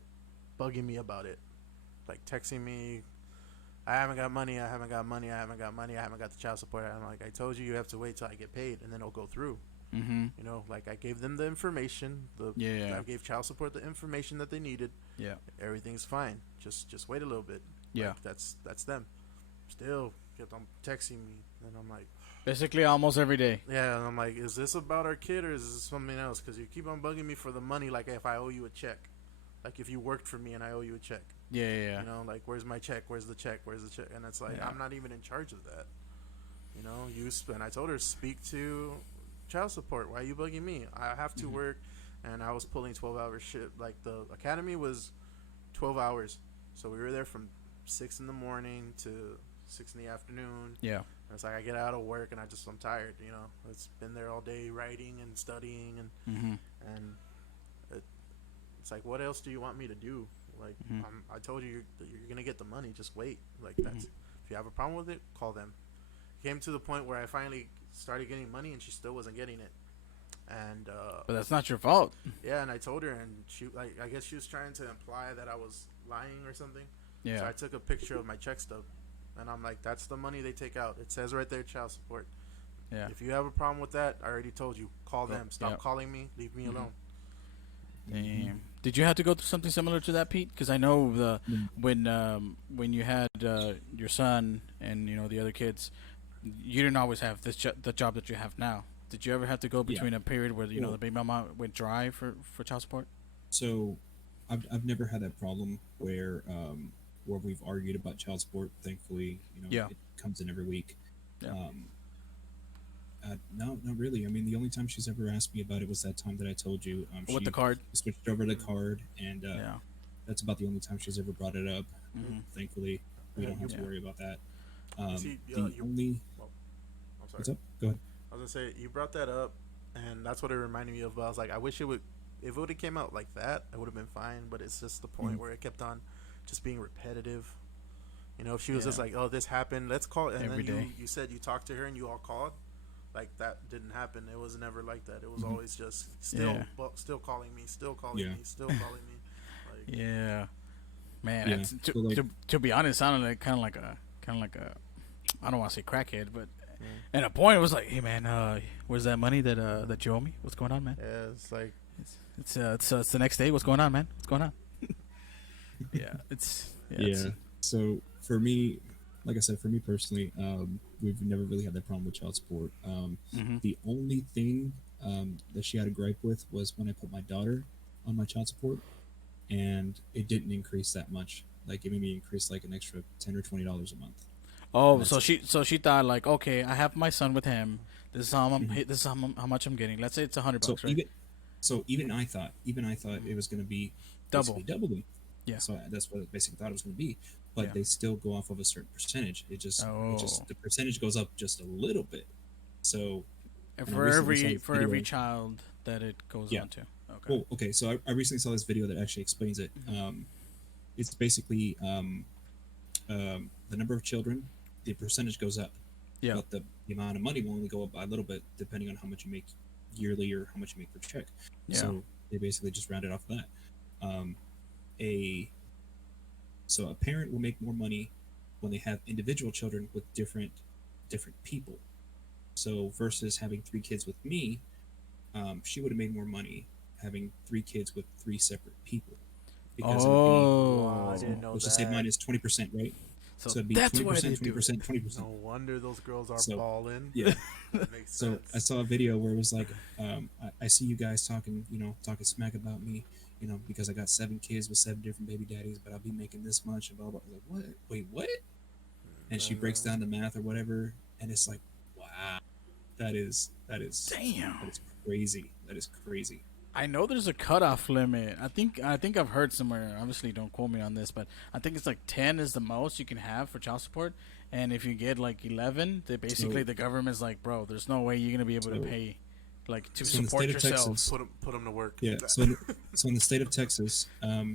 bugging me about it, like texting me. I haven't got money. I haven't got money. I haven't got money. I haven't got the child support. I'm like, I told you, you have to wait till I get paid, and then it'll go through. Mm-hmm. You know, like I gave them the information. Yeah. I gave child support the information that they needed. Yeah. Everything's fine. Just wait a little bit. Yeah. Like, that's them. Still kept on texting me, and I'm like, Basically almost every day. yeah. And I'm like, is this about our kid or is this something else? Because you keep on bugging me for the money, like if I owe you a check, like if you worked for me and I owe you a check. Yeah, yeah, yeah. You know, like where's my check? Where's the check? Where's the check? And it's like Yeah. I'm not even in charge of that. You know, and I told her speak to child support. Why are you bugging me? I have to Mhm. work, and I was pulling 12-hour shit. Like the academy was 12 hours, so we were there from 6 in the morning to 6 in the afternoon. Yeah. And it's like I get out of work and I'm tired. You know, it's been there all day writing and studying Mm-hmm. and it's like, what else do you want me to do? Like, Mhm. I told you you're gonna get the money. Just wait. Like Mhm. that's if you have a problem with it, call them. It came to the point where I finally started getting money, and she still wasn't getting it. And But that's not your fault. yeah, and I told her, and she like I guess she was trying to imply that I was lying or something. So Yeah. I took a picture of my check stub, and I'm like, that's the money they take out. It says right there, child support. Yeah. If you have a problem with that, I already told you. Call Go- them. Stop yeah. calling me. Leave me Mhm. alone. Damn. Did you have to go through something similar to that, Pete? Because I know when you had your son and the other kids, you didn't always have the job that you have now. Did you ever have to go Yeah. between a period where Well, the baby mama went dry for child support? so I've never had that problem where we've argued about child support. Thankfully, Yeah. it comes in every week. Yeah. Um, no, not really. I mean, the only time she's ever asked me about it was that time that I told you. With the She card. switched over the card, and Yeah. that's about the only time she's ever brought it up. Hmm. Thankfully, we don't have to Yeah. worry about that. See, The you. only Well, I'm sorry. what's up? Go ahead. I was gonna say you brought that up, and that's what it reminded me of. But I was like, I wish it would. If it would have came out like that, it would have been fine. But it's just the point Mhm. where it kept on just being repetitive. If she was just Yeah. like, "Oh, this happened. Let's call," and Every then day. you said you talked to her and you all called, like that didn't happen. It was never like that. It was Mhm. always just still, Yeah. still calling me, still calling Yeah. me, still calling me. Like, Yeah. Man, Yeah. it's, So like, to be honest, it sounded like kind of like a I don't want to say crackhead, but yeah, at a point it was like, hey man, where's that money that you owe me? What's going on, man? yeah, it's like It's the next day. What's going on, man? What's going on? Yeah, it's yeah. So for me, like I said, for me personally, we've never really had that problem with child support. hmm The only thing that she had a gripe with was when I put my daughter on my child support, and it didn't increase that much. Like it made me increase like an extra $10 or $20 a month. And Oh, that's it. so she thought like, okay, I have my son with him. This is Mhm. this is how much I'm getting. Let's say it's So $100, right? even I thought it was going to be Double. basically doubling. Yeah. So that's what I basically thought it was going to be. But Yeah. they still go off of a certain percentage. Oh. The percentage goes up just a little bit. So And and I for recently saw every this every video. child that it goes Yeah. on to. Okay. Well, okay. So I recently saw this video that actually explains it. It's basically the number of children, the percentage goes up, Yeah. but the amount of money will only go up by a little bit depending on how much you make yearly or how much you make per check. Yeah. So they basically just round it off of that. Um, a So a parent will make more money when they have individual children with different people. So versus having 3 kids with me, she would have made more money having 3 kids with 3 separate people because it would be, wow, I didn't Oh. know let's just say that. minus 20%, right? So So it'd be that's twenty why they percent, do it. 20%. No wonder those girls are So balling. yeah. That makes So sense. I saw a video where it was like, I see you guys talking smack about me, because I got 7 kids with 7 different baby daddies, but I'll be making this much and blah blah. I was like, what? Wait, what? And she breaks down the math or whatever, and it's like, wow, that is Damn. crazy. That is crazy. I know there's a cutoff limit. I think I've heard somewhere. Obviously, don't quote me on this, but I think it's like 10 is the most you can have for child support. And if you get like 11, they basically So- the government's like, bro, there's no way you're gonna be able to So- pay, like to so in the support state of yourself. Texas, Put them to work. Yeah. So in the state of Texas, a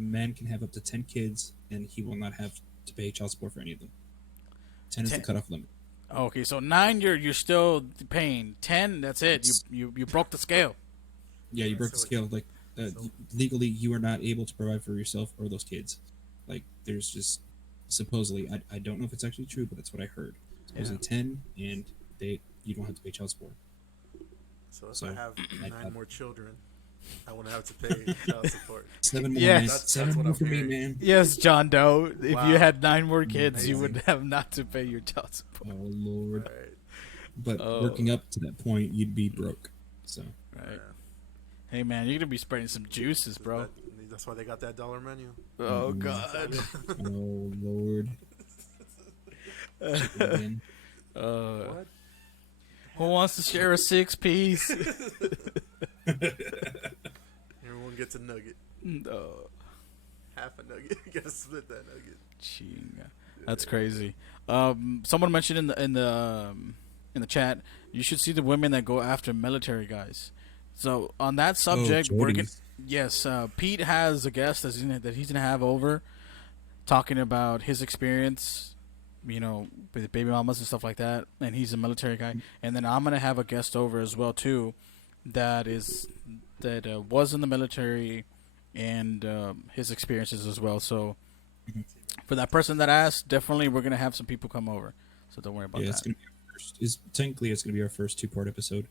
man can have up to 10 kids, and he will not have to pay child support for any of them. 10 is the 10. cutoff limit. Okay, so 9 you're still paying. 10, that's it. You broke the scale. Yeah, you broke the So- scale. Like legally, you are not able to provide for yourself or those kids. Like there's just supposedly, I don't know if it's actually true, but that's what I heard. Supposedly 10, and you don't have to pay child support. So if So, I have I- 9 more children, I wouldn't have to pay child support. 7 more, Yes. man. That's 7 what more I'm for me, hearing. man. Yes, John Doe. If Wow. you had 9 more kids, you would Amazing. have not to pay your child support. Oh Lord! Right. But Oh. working up to that point, you'd be broke. So Right. Yeah. Hey man, you're gonna be spreading some juices, bro. That's why they got that dollar menu. Oh Mhm. god. oh Lord! Chicken again. What? Who wants to share a 6-piece? Everyone gets a nugget. No. Half a nugget. You gotta split that nugget. Chinga. That's crazy. Someone mentioned in the chat, you should see the women that go after military guys. So on that subject, we're gonna, Jordans. yes, Pete has a guest that he's gonna have over, talking about his experience, with baby mamas and stuff like that. And he's a military guy. And then I'm gonna have a guest over as well too, that was in the military, and his experiences as well. So for that person that asked, definitely we're gonna have some people come over. So don't worry about Yeah, it's that. gonna be our first. Technically, it's gonna be our first 2-part episode.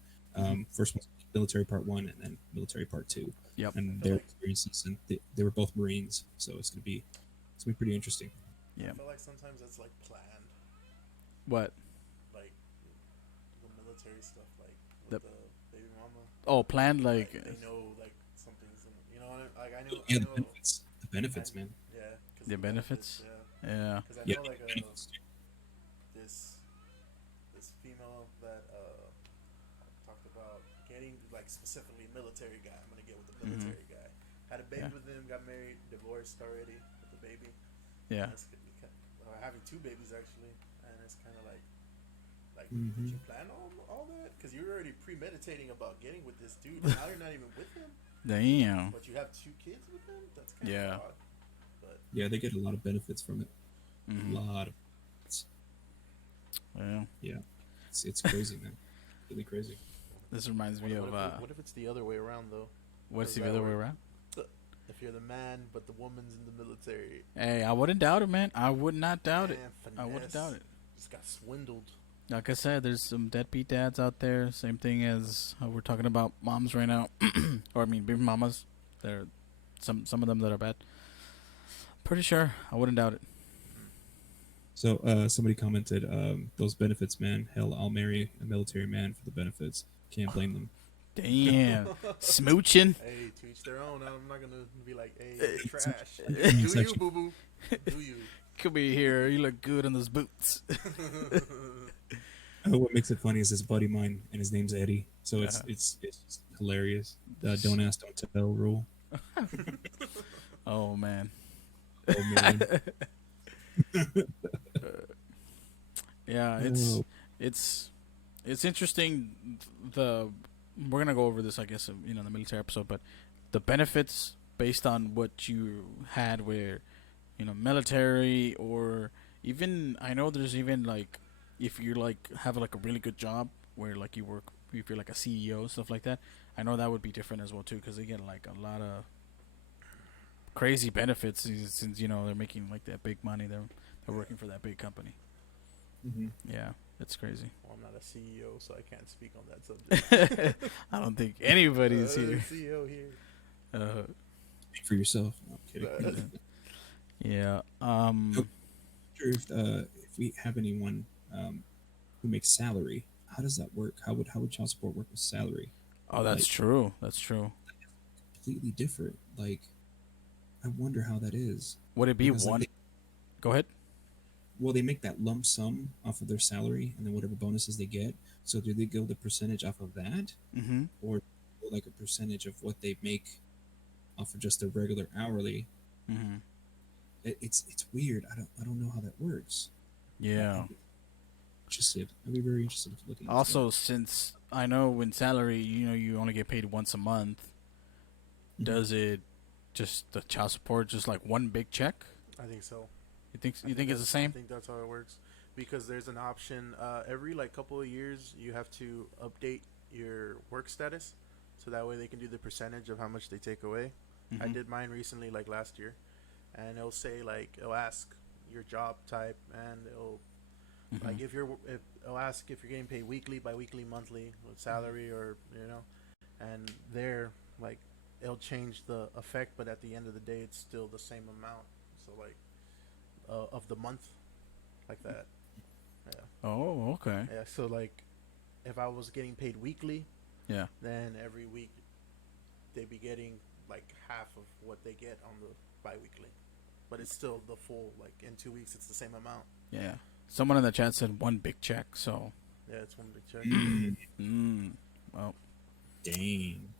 First one's military part 1, and then military part 2. Yep. And their experiences, and they were both Marines, so it's gonna be pretty interesting. Yeah. I feel like sometimes that's like planned. What? Like the military stuff, like The with the baby mama. planned like Like they know like something's in, you know, like I know, Yeah, the benefits. The benefits, man. yeah, because the the benefits, benefits. yeah, Yeah. because I Yeah, know like the benefits. this this female that talked about getting like specifically military guy. I'm gonna get with the Mhm. military guy. Had a baby Yeah. with him, got married, divorced already with the baby. Yeah. And that's having two babies actually, and it's kind of like did Mm-hmm. you plan all that? Because you're already premeditating about getting with this dude, and now you're not even with him, Damn. but you have two kids with him. That's kind of Yeah. odd. But Yeah, they get a lot of benefits from it. A Mhm. lot of. It's, Yeah. yeah, it's crazy, man. Really crazy. This reminds me of what if it's the other way around though? How what's does the that other way work? around? If you're the man, but the woman's in the military, Hey, I wouldn't doubt it, man. I would not doubt it. man, I wouldn't doubt finesse, it. just got swindled. Like I said, there's some deadbeat dads out there. Same thing as how we're talking about moms right now, or I mean, baby mamas. There, some of them that are bad. Pretty sure I wouldn't doubt it. So somebody commented, "Those benefits, man. Hell, I'll marry a military man for the benefits. Can't blame them." Damn, smooching. Hey, to each their own. I'm not gonna be like, hey, you're trash. Do It's you, actually- boo boo? Do you? Come here. You look good in those boots. What makes it funny is this buddy of mine, and his name's Eddie. So it's Uh-huh. it's just hilarious. The don't ask, don't tell rule. Oh man. Oh man. Yeah, Oh. it's interesting. The we're gonna go over this, I guess, in the military episode, but the benefits based on what you had, where military, or even I know there's even like if you like have like a really good job where like you work, if you're like a CEO, stuff like that. I know that would be different as well too, because they get like a lot of crazy benefits since they're making like that big money. They're working for that big company. Mhm. Yeah, it's crazy. Well, I'm not a CEO, so I can't speak on that subject. I don't think anybody's here. CEO here. Speak for yourself. No, I'm kidding. Yeah. Sure if we have anyone who makes salary, how does that work? How would child support work with salary? Oh, that's Like true. That's true. completely different. Like I wonder how that is Would it be because like one? Go ahead. they make that lump sum off of their salary and then whatever bonuses they get. So do they go the percentage off of that, Mm-hmm. or like a percentage of what they make off of just a regular hourly? Mm-hmm. It's weird. I don't know how that works. Yeah. I'm interested. I'd be very interested in looking. into Also, since I know in salary, you only get paid once a month. that. Does it just the child support just like one big check? I think so. You think it's the same? I think that's how it works, because there's an option every like couple of years you have to update your work status, so that way they can do the percentage of how much they take away. I Mhm. did mine recently, like last year, and it'll say like it'll ask your job type, and it'll like Mhm. if it'll ask if you're getting paid weekly, bi-weekly, monthly, with salary, or and there like it'll change the effect, but at the end of the day it's still the same amount. So like of the month, like that. Yeah, Oh, okay. yeah. So like if I was getting paid weekly, Yeah. then every week they'd be getting like half of what they get on the bi-weekly, but it's still the full, like in 2 weeks it's the same amount. Yeah. Someone in the chat said one big check. So, Yeah, it's one big check. well, Dang,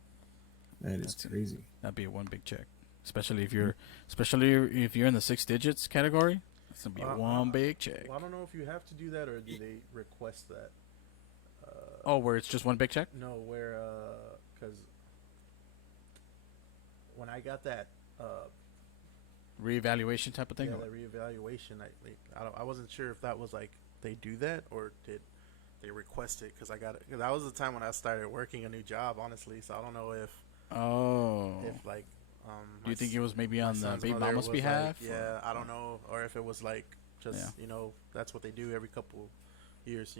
that is That's it. crazy. that'd be one big check. Especially if you're in the 6 digits category, it's gonna be one big check. Well, I don't know if you have to do that or do they request that. Oh, where it's just one big check? No, where because when I got that Reevaluation type of thing. yeah, or- that reevaluation, I wasn't sure if that was like they do that or did they request it, because I got it, cause that was the time when I started working a new job, honestly. So I don't know if Oh. like Do you think it was maybe my on the son's baby mother mama's was behalf? like, yeah, I don't know, or if it was like just that's what they do every couple years,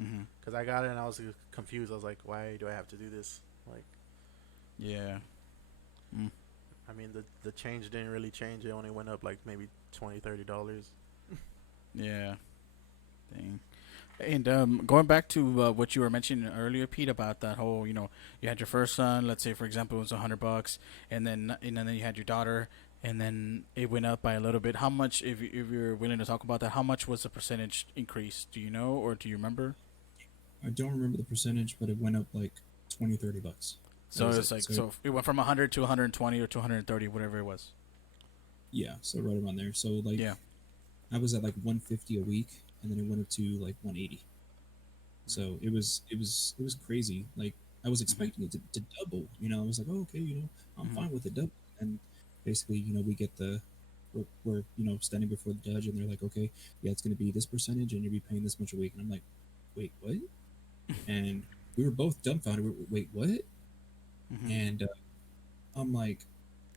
Mm-hmm. because I got it and I was confused. I was like, why do I have to do this? Like, Yeah. Mm. I mean, the change didn't really change. It only went up like maybe $20-$30. Yeah. Dang. And going back to what you were mentioning earlier, Pete, about that whole, you had your first son. Let's say, for example, it was $100, and then you had your daughter, and then it went up by a little bit. How much, if you're willing to talk about that, how much was the percentage increase? Do you know, or do you remember? I don't remember the percentage, but it went up like 20, $30. That So was it's it. like, so it went from 100 to 120 or 230, whatever it was. Yeah, so right around there. So like Yeah. I was at like 150 a week, and then it went up to like 180. So it was crazy. Like I was Hmm. expecting it to double. I was like, oh, okay, I'm Hmm. fine with it double. And basically, we get we're standing before the judge, and they're like, okay, yeah, it's going to be this percentage, and you'll be paying this much a week. And I'm like, wait, what? And we were both dumbfounded. Wait, what? Hmm. And I'm like,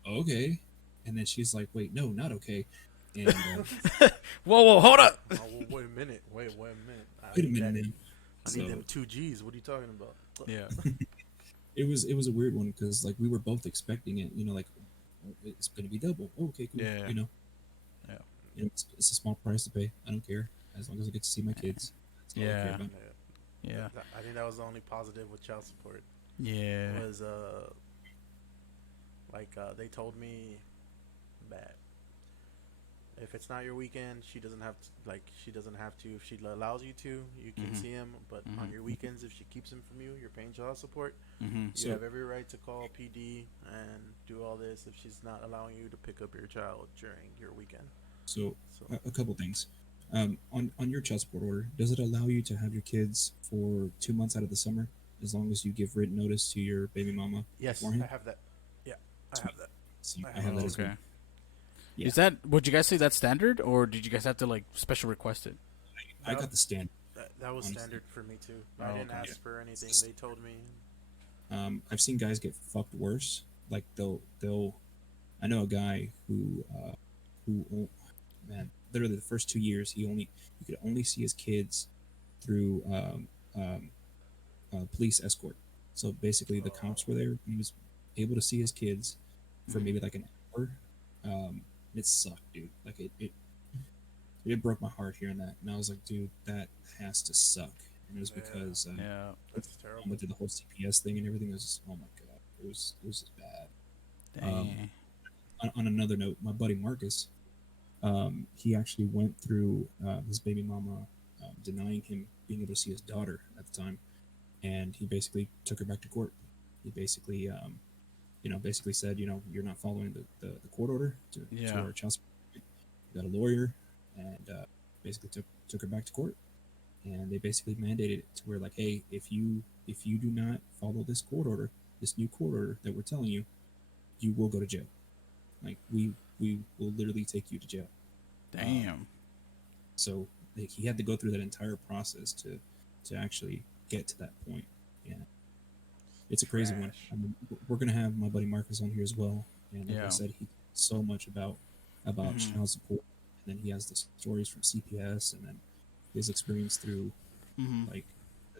okay. And then she's like, wait, no, not okay. And Whoa, whoa, hold up. Oh, well, wait a minute. Wait a minute. I wait a need minute that. now. I need So them two G's. What are you talking about? Yeah. it was a weird one because like we were both expecting it. Like it's going to be double. Oh, okay, cool. Yeah. Yeah. It's a small price to pay. I don't care as long as I get to see my kids. That's all I care Yeah. about. Yeah. I think that was the only positive with child support. Yeah. Was they told me that if it's not your weekend, she doesn't have to. If she allows you to, you can Mhm. see him. But on Mhm. your weekends, if she keeps him from you, you're paying child support. Mhm. You So have every right to call PD and do all this if she's not allowing you to pick up your child during your weekend. so So a couple things. On your child support order, does it allow you to have your kids for 2 months out of the summer as long as you give written notice to your baby mama yes, I beforehand? have that. Yeah, I Sweet. have that. See, I I have have that. that Oh, as well. okay. Yeah, Is that, would you guys say that's standard, or did you guys have to like special request it? I That got the standard, that was honestly. standard for me too. I Oh, didn't okay. Yeah. ask for It's anything. just, They told me. I've seen guys get fucked worse. Like they'll. I know a guy who man, literally the first 2 years he could only see his kids through police escort. So basically, the Oh, cops were there. He was able to see his kids for Mhm. maybe like an hour. It sucked, dude. Like it broke my heart hearing that, and I was like, dude, that has to suck. And it was yeah, because Yeah. that's I terrible. went through the whole CPS thing and everything. It was just, oh my god, it was just bad. Um, Dang. on another note, my buddy Marcus, he actually went through his baby mama denying him being able to see his daughter at the time, and he basically took her back to court. He basically, basically said, you're not following the court order to Yeah. our child support. You got a lawyer, and basically took her back to court, and they basically mandated it to where like, hey, if you do not follow this court order, this new court order that we're telling you, you will go to jail. Like we will literally take you to jail. Um, Damn. so like, he had to go through that entire process to actually get to that point. Yeah, it's a crazy one. Trash. I mean, we're gonna have my buddy Marcus on here as well, and like I Yeah. said, he so much about Mhm. child support, and then he has the stories from CPS, and then his experience through Mhm. like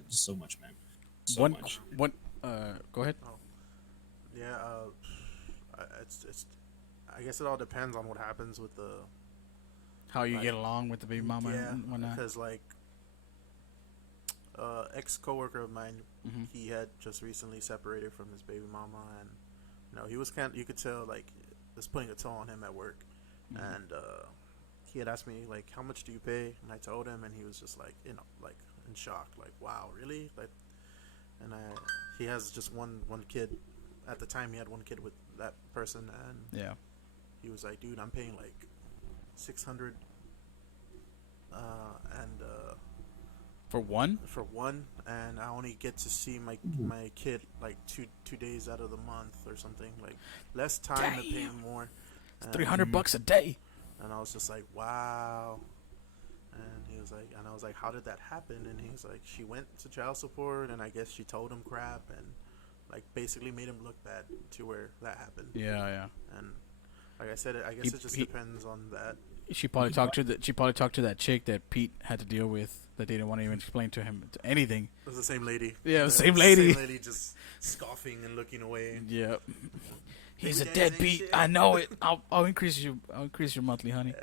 just so much, man, so One. much. One. Go ahead. Oh, yeah. It's. I guess it all depends on what happens with the How you like. get along with the baby mama Yeah, and whatnot. because like ex coworker of mine, Mhm. he had just recently separated from his baby mama, and he was you could tell like it was putting a toll on him at work, Mhm. and he had asked me like how much do you pay, and I told him, and he was just like like in shock, like wow really, like, and he has just one kid. At the time, he had one kid with that person, and Yeah. he was like, dude, I'm paying like 600 and For one. for one, and I only get to see Ooh, my kid like two days out of the month or something, like less time and paying Damn. more. It's three And hundred bucks a day. I was just like, wow. And he was like, and I was like, how did that happen? And he was like, she went to child support, and I guess she told him crap, and like basically made him look bad to where that happened. Yeah. Yeah. And like I said, I guess He, it just he, depends on that. she probably talked to that chick that Pete had to deal with that they didn't want to even explain to him anything. It was the same lady. Yeah, The same lady. Same lady just scoffing and looking away. Yeah. He's a Baby daddies ain't deadbeat. shit. I know it. I'll increase you. I'll increase your monthly, honey.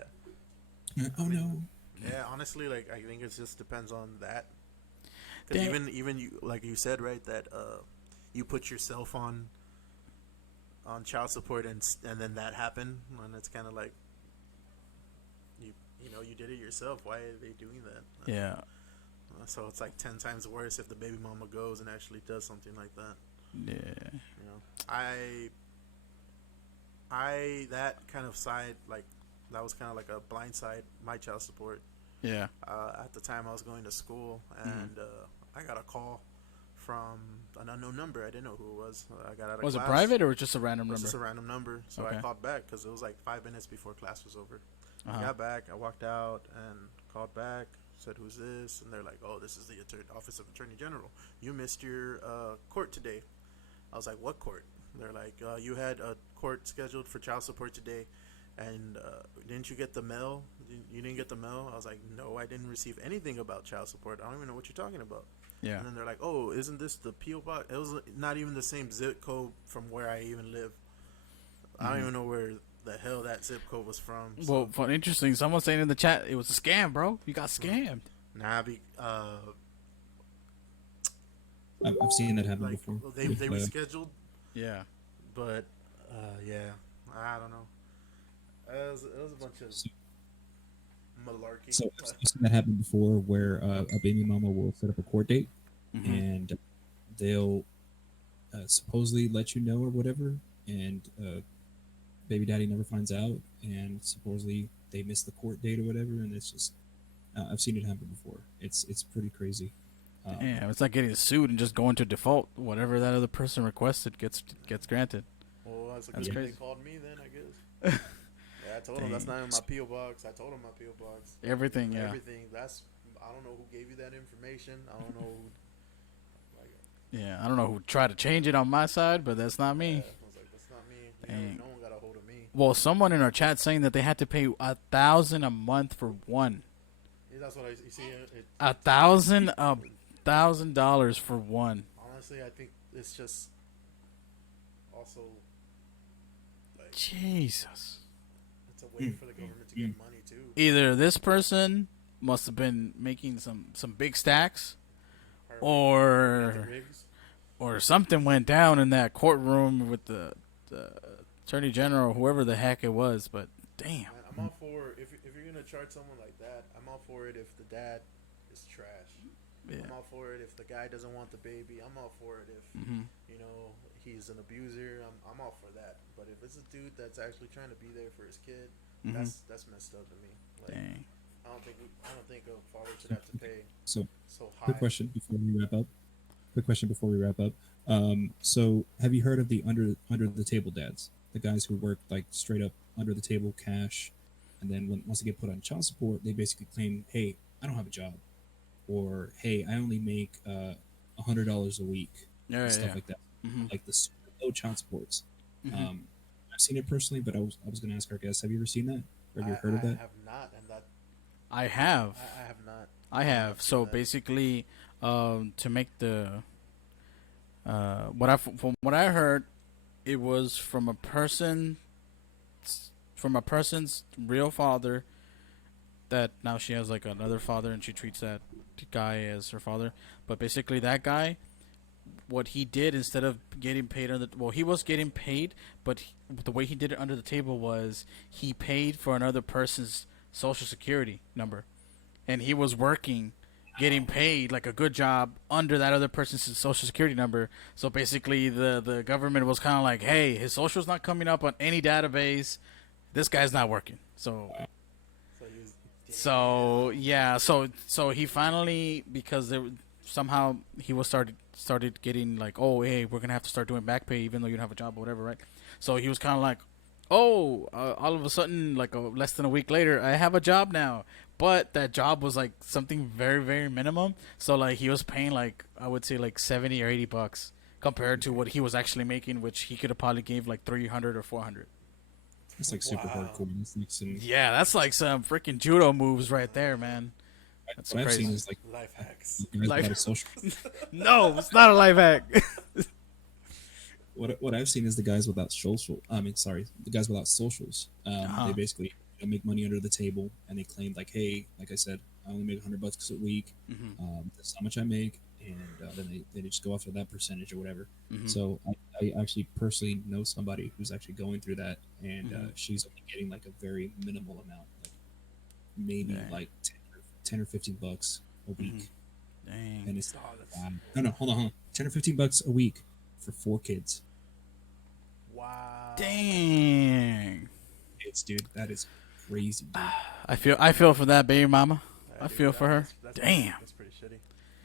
Yeah. oh I mean, no, Yeah, honestly, like I think it just depends on that. Because Dang. even you, like you said, right, that you put yourself on child support, and then that happened, and it's kind of like you you did it yourself. Why are they doing that? Yeah. So it's like 10 times worse if the baby mama goes and actually does something like that. Yeah. You know, that kind of side, like that was kind of like a blind side. My child support. Yeah. At the time, I was going to school, Mhm. and I got a call from an unknown number. I didn't know who it was. I got out of Was it class. private or just a random It was number? just a random number, so I Okay. called back because it was like 5 minutes before class was over. Uh I huh. got back. I walked out and called back. Said, "Who's this?" And they're like, "Oh, this is the Office of Attorney General. You missed your court today." I was like, "What court?" They're like, "You had a court scheduled for child support today, and didn't you get the mail? You didn't get the mail?" I was like, "No, I didn't receive anything about child support. I don't even know what you're talking about." Yeah. And then they're like, "Oh, isn't this the PO box?" It was not even the same zip code from where I even live. I don't Mhm. even know where the hell that zip code was from. Well, So, fun, interesting. Someone saying in the chat it was a scam, bro. You got scammed. nah, I've seen that happen like before. they rescheduled, Yeah. but yeah, I don't know. It was a bunch of So, malarkey. so I've seen that happen before, where a baby mama will set up a court date, Mhm. and they'll supposedly let you know or whatever, and baby daddy never finds out, and supposedly they miss the court date or whatever, and it's just I've seen it happen before. It's pretty crazy. Um, Damn, it's like getting sued and just going to default. Whatever that other person requested gets granted. Well, that's That's good thing yeah. they crazy. called me then, I guess. Yeah, I told them that's Dang. not in my PO box. I told them my PO box. Everything, yeah. Everything. That's I don't know who gave you that information. I don't know. Like, Yeah, I don't know who tried to change it on my side, but that's not me. I was like, that's not me. Dang. No one got a hold of me. Well, someone in our chat saying that they had to pay 1,000 a month for one. Yeah, that's what you see. A thousand, $1,000 for one. Honestly, I think it's just also like Jesus. it's a way for the government to get money too. Either this person must have been making some big stacks, Got the or rigs. something went down in that courtroom with the attorney general, whoever the heck it was. But damn. Man, I'm all for if you're gonna charge someone like that. I'm all for it if the dad is trash. Yeah. I'm all for it if the guy doesn't want the baby. I'm all for it if Mhm. he's an abuser. I'm all for that. But if it's a dude that's actually trying to be there for his kid, Mhm. that's messed up to me. Like Dang. I don't think a father should have to pay So, so quick high. question before we wrap up. Quick question before we wrap up. So, have you heard of the under the table dads? The guys who work like straight up under the table cash, and then once they get put on child support, they basically claim, "Hey, I don't have a job," or "Hey, I only make $100 a week," Yeah, and yeah, stuff yeah. like that. Mhm. Like the super low child supports. Mhm. Um, I've seen it personally, but I was going to ask our guests, have you ever seen that? Or have you heard of I that? have not, and that I have. I have not. I I have not have. seen So that. basically, to make the from what I heard, it was from a person's real father that now she has like another father and she treats that guy as her father. But basically, that guy, what he did instead of getting paid he was getting paid, but the way he did it under the table was he paid for another person's social security number, and he was working, getting paid like a good job under that other person's social security number. So basically, the government was kind of like, hey, his social's not coming up on any database. This guy's not working. So he was So damn. yeah, so he finally, because there somehow he was started getting like, oh hey, we're gonna have to start doing back pay even though you don't have a job or whatever, right? So he was kind of like, oh, all of a sudden, like less than a week later, I have a job now. But that job was like something very very minimum. So like he was paying like, I would say like 70 or 80 bucks compared to what he was actually making, which he could have probably gave like 300 or 400. It's like super Wow. hardcore. It's like some, Yeah, that's like some freaking judo moves right there, man. That's what I've seen crazy. is like Life hacks. guys Life. without a social. No, it's not a life hack. What I've seen is the guys without social. I mean, sorry, the guys without socials. They Uh-huh. basically make money under the table, and they claimed like, hey, like I said, I only make $100 a week. Mhm. That's how much I make, and then they just go after that percentage or whatever. Mhm. So I actually personally know somebody who's actually going through that, and Mhm. she's only getting like a very minimal amount, like maybe Dang. like 10 or $15 a Mhm. week, Dang. and it's Oh, that's wow. No, hold on, $10 or $15 a week for 4 kids. wow. Dang. It's dude, that is crazy, dude. I feel for that baby mama. Yeah, I dude, feel for her. that's Damn. that's pretty shitty.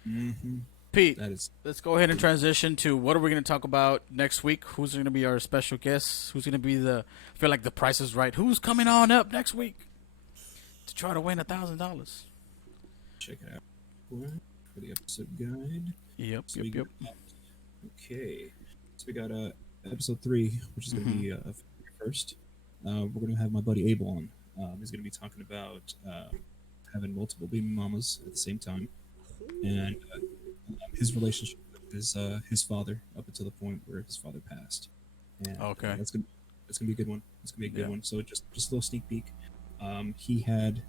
Mm-hmm. Pete, That is let's go ahead and transition to what are we going to talk about next week? Who's going to be our special guest? Who's going to be I feel like the price is right. Who's coming on up next week to try to win $1,000? check it out for the episode guide. Yep, So yep, we yep. got, okay, so we got episode 3, which is going to Mhm. be first. We're going to have my buddy Abel on. He's going to be talking about having multiple baby mamas at the same time, and his relationship with his father up until the point where his father passed. And Okay. that's gonna be a good one. It's gonna be a good Yeah. one. So just a little sneak peek. He had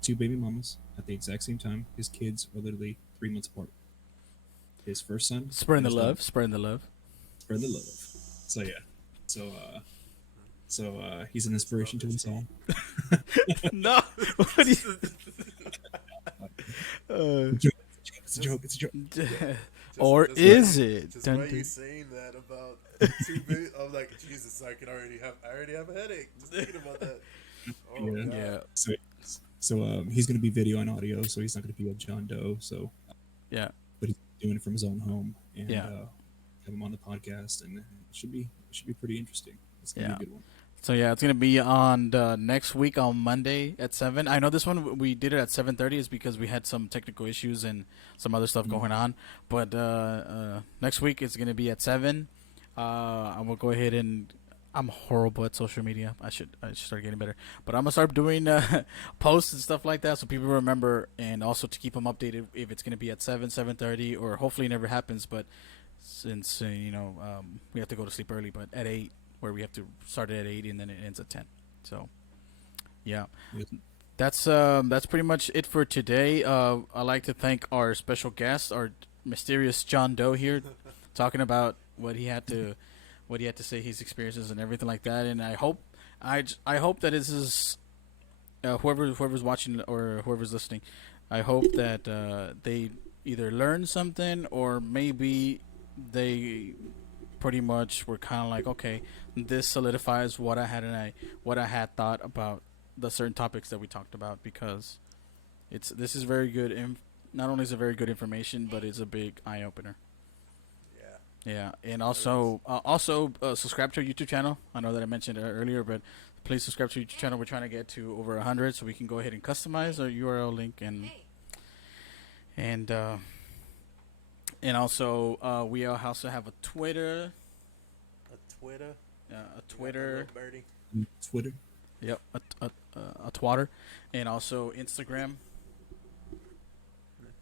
2 baby mamas at the exact same time. His kids are literally 3 months apart. His first son Spreading and the his daughter love. Spreading the love. spread the love. So yeah. So he's an inspiration to himself. No. What do you? It's a joke. It's a joke. Or Just is why- it? Just Dun, why you dun. saying that about 2 bit? I'm like, Jesus, I already have a headache just thinking about that. Oh Yeah. God. Yeah. So he's gonna be video and audio. So he's not gonna be a John Doe. So Yeah. but he's doing it from his own home, and Yeah. have him on the podcast, and it should be pretty interesting. It's gonna Yeah. be a good one. So yeah, it's gonna be on next week on Monday at 7. I know this one we did it at 7:30 is because we had some technical issues and some other stuff going on. But next week it's gonna be at 7. I will go ahead and I'm horrible at social media. I should start getting better. But I'm gonna start doing posts and stuff like that so people remember, and also to keep them updated if it's gonna be at 7, 7:30, or hopefully it never happens. But since we have to go to sleep early, but at 8. Where we have to start it at 8 and then it ends at 10. So, yeah, Yep. that's pretty much it for today. I'd like to thank our special guest, our mysterious John Doe here, talking about what he had to say, his experiences and everything like that. And I hope that this is whoever's watching or whoever's listening. I hope that they either learn something or maybe they pretty much were kind of like, okay, this solidifies what I had thought about the certain topics that we talked about, because this is very good. Not only is it very good information, but it's a big eye opener. Yeah. Yeah, and also subscribe to our YouTube channel. I know that I mentioned it earlier, but please subscribe to our YouTube channel. We're trying to get to over 100, so we can go ahead and customize our URL link and also we also have a Twitter. A Twitter. A Twitter. Birdie. Twitter. Yep, a twatter, and also Instagram.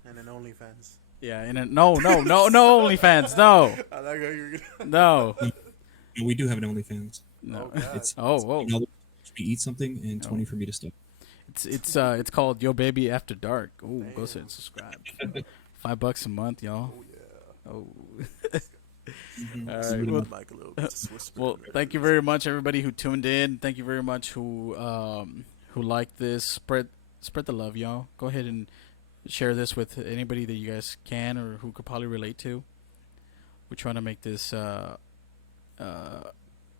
And an OnlyFans. Yeah, and no OnlyFans, no, I like how you're gonna. no, No, we do have an OnlyFans. no. Oh, God. It's Oh, whoa. $20 for me to eat something and 20 for me to stop. It's called Yo Baby After Dark. Ooh, go ahead Damn. and subscribe. $5 a month, y'all. Oh yeah. Oh. Mhm. All So right. we Well, don't- Like a little bit of whisper. well, thank you very much, everybody who tuned in. Thank you very much who liked this. Spread the love, y'all. Go ahead and share this with anybody that you guys can or who could probably relate to. We're trying to make this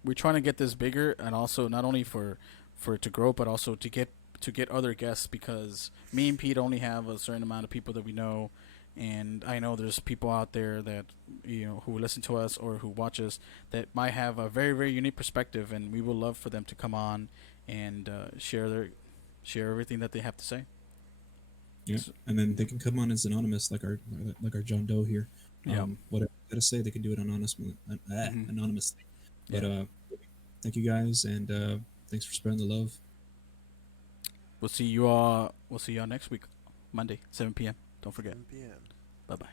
we're trying to get this bigger, and also not only for it to grow, but also to get other guests, because me and Pete only have a certain amount of people that we know, and I know there's people out there that who listen to us or who watch us that might have a very, very unique perspective, and we would love for them to come on and share everything that they have to say. Yeah, and then they can come on as anonymous, like our John Doe here. Yeah. Whatever they gotta say, they can do it anonymously. Mhm. Anonymously. But Yeah. thank you guys, and thanks for spreading the love. We'll see you all next week, Monday, 7 p.m. Don't forget. 10 p.m. Bye bye.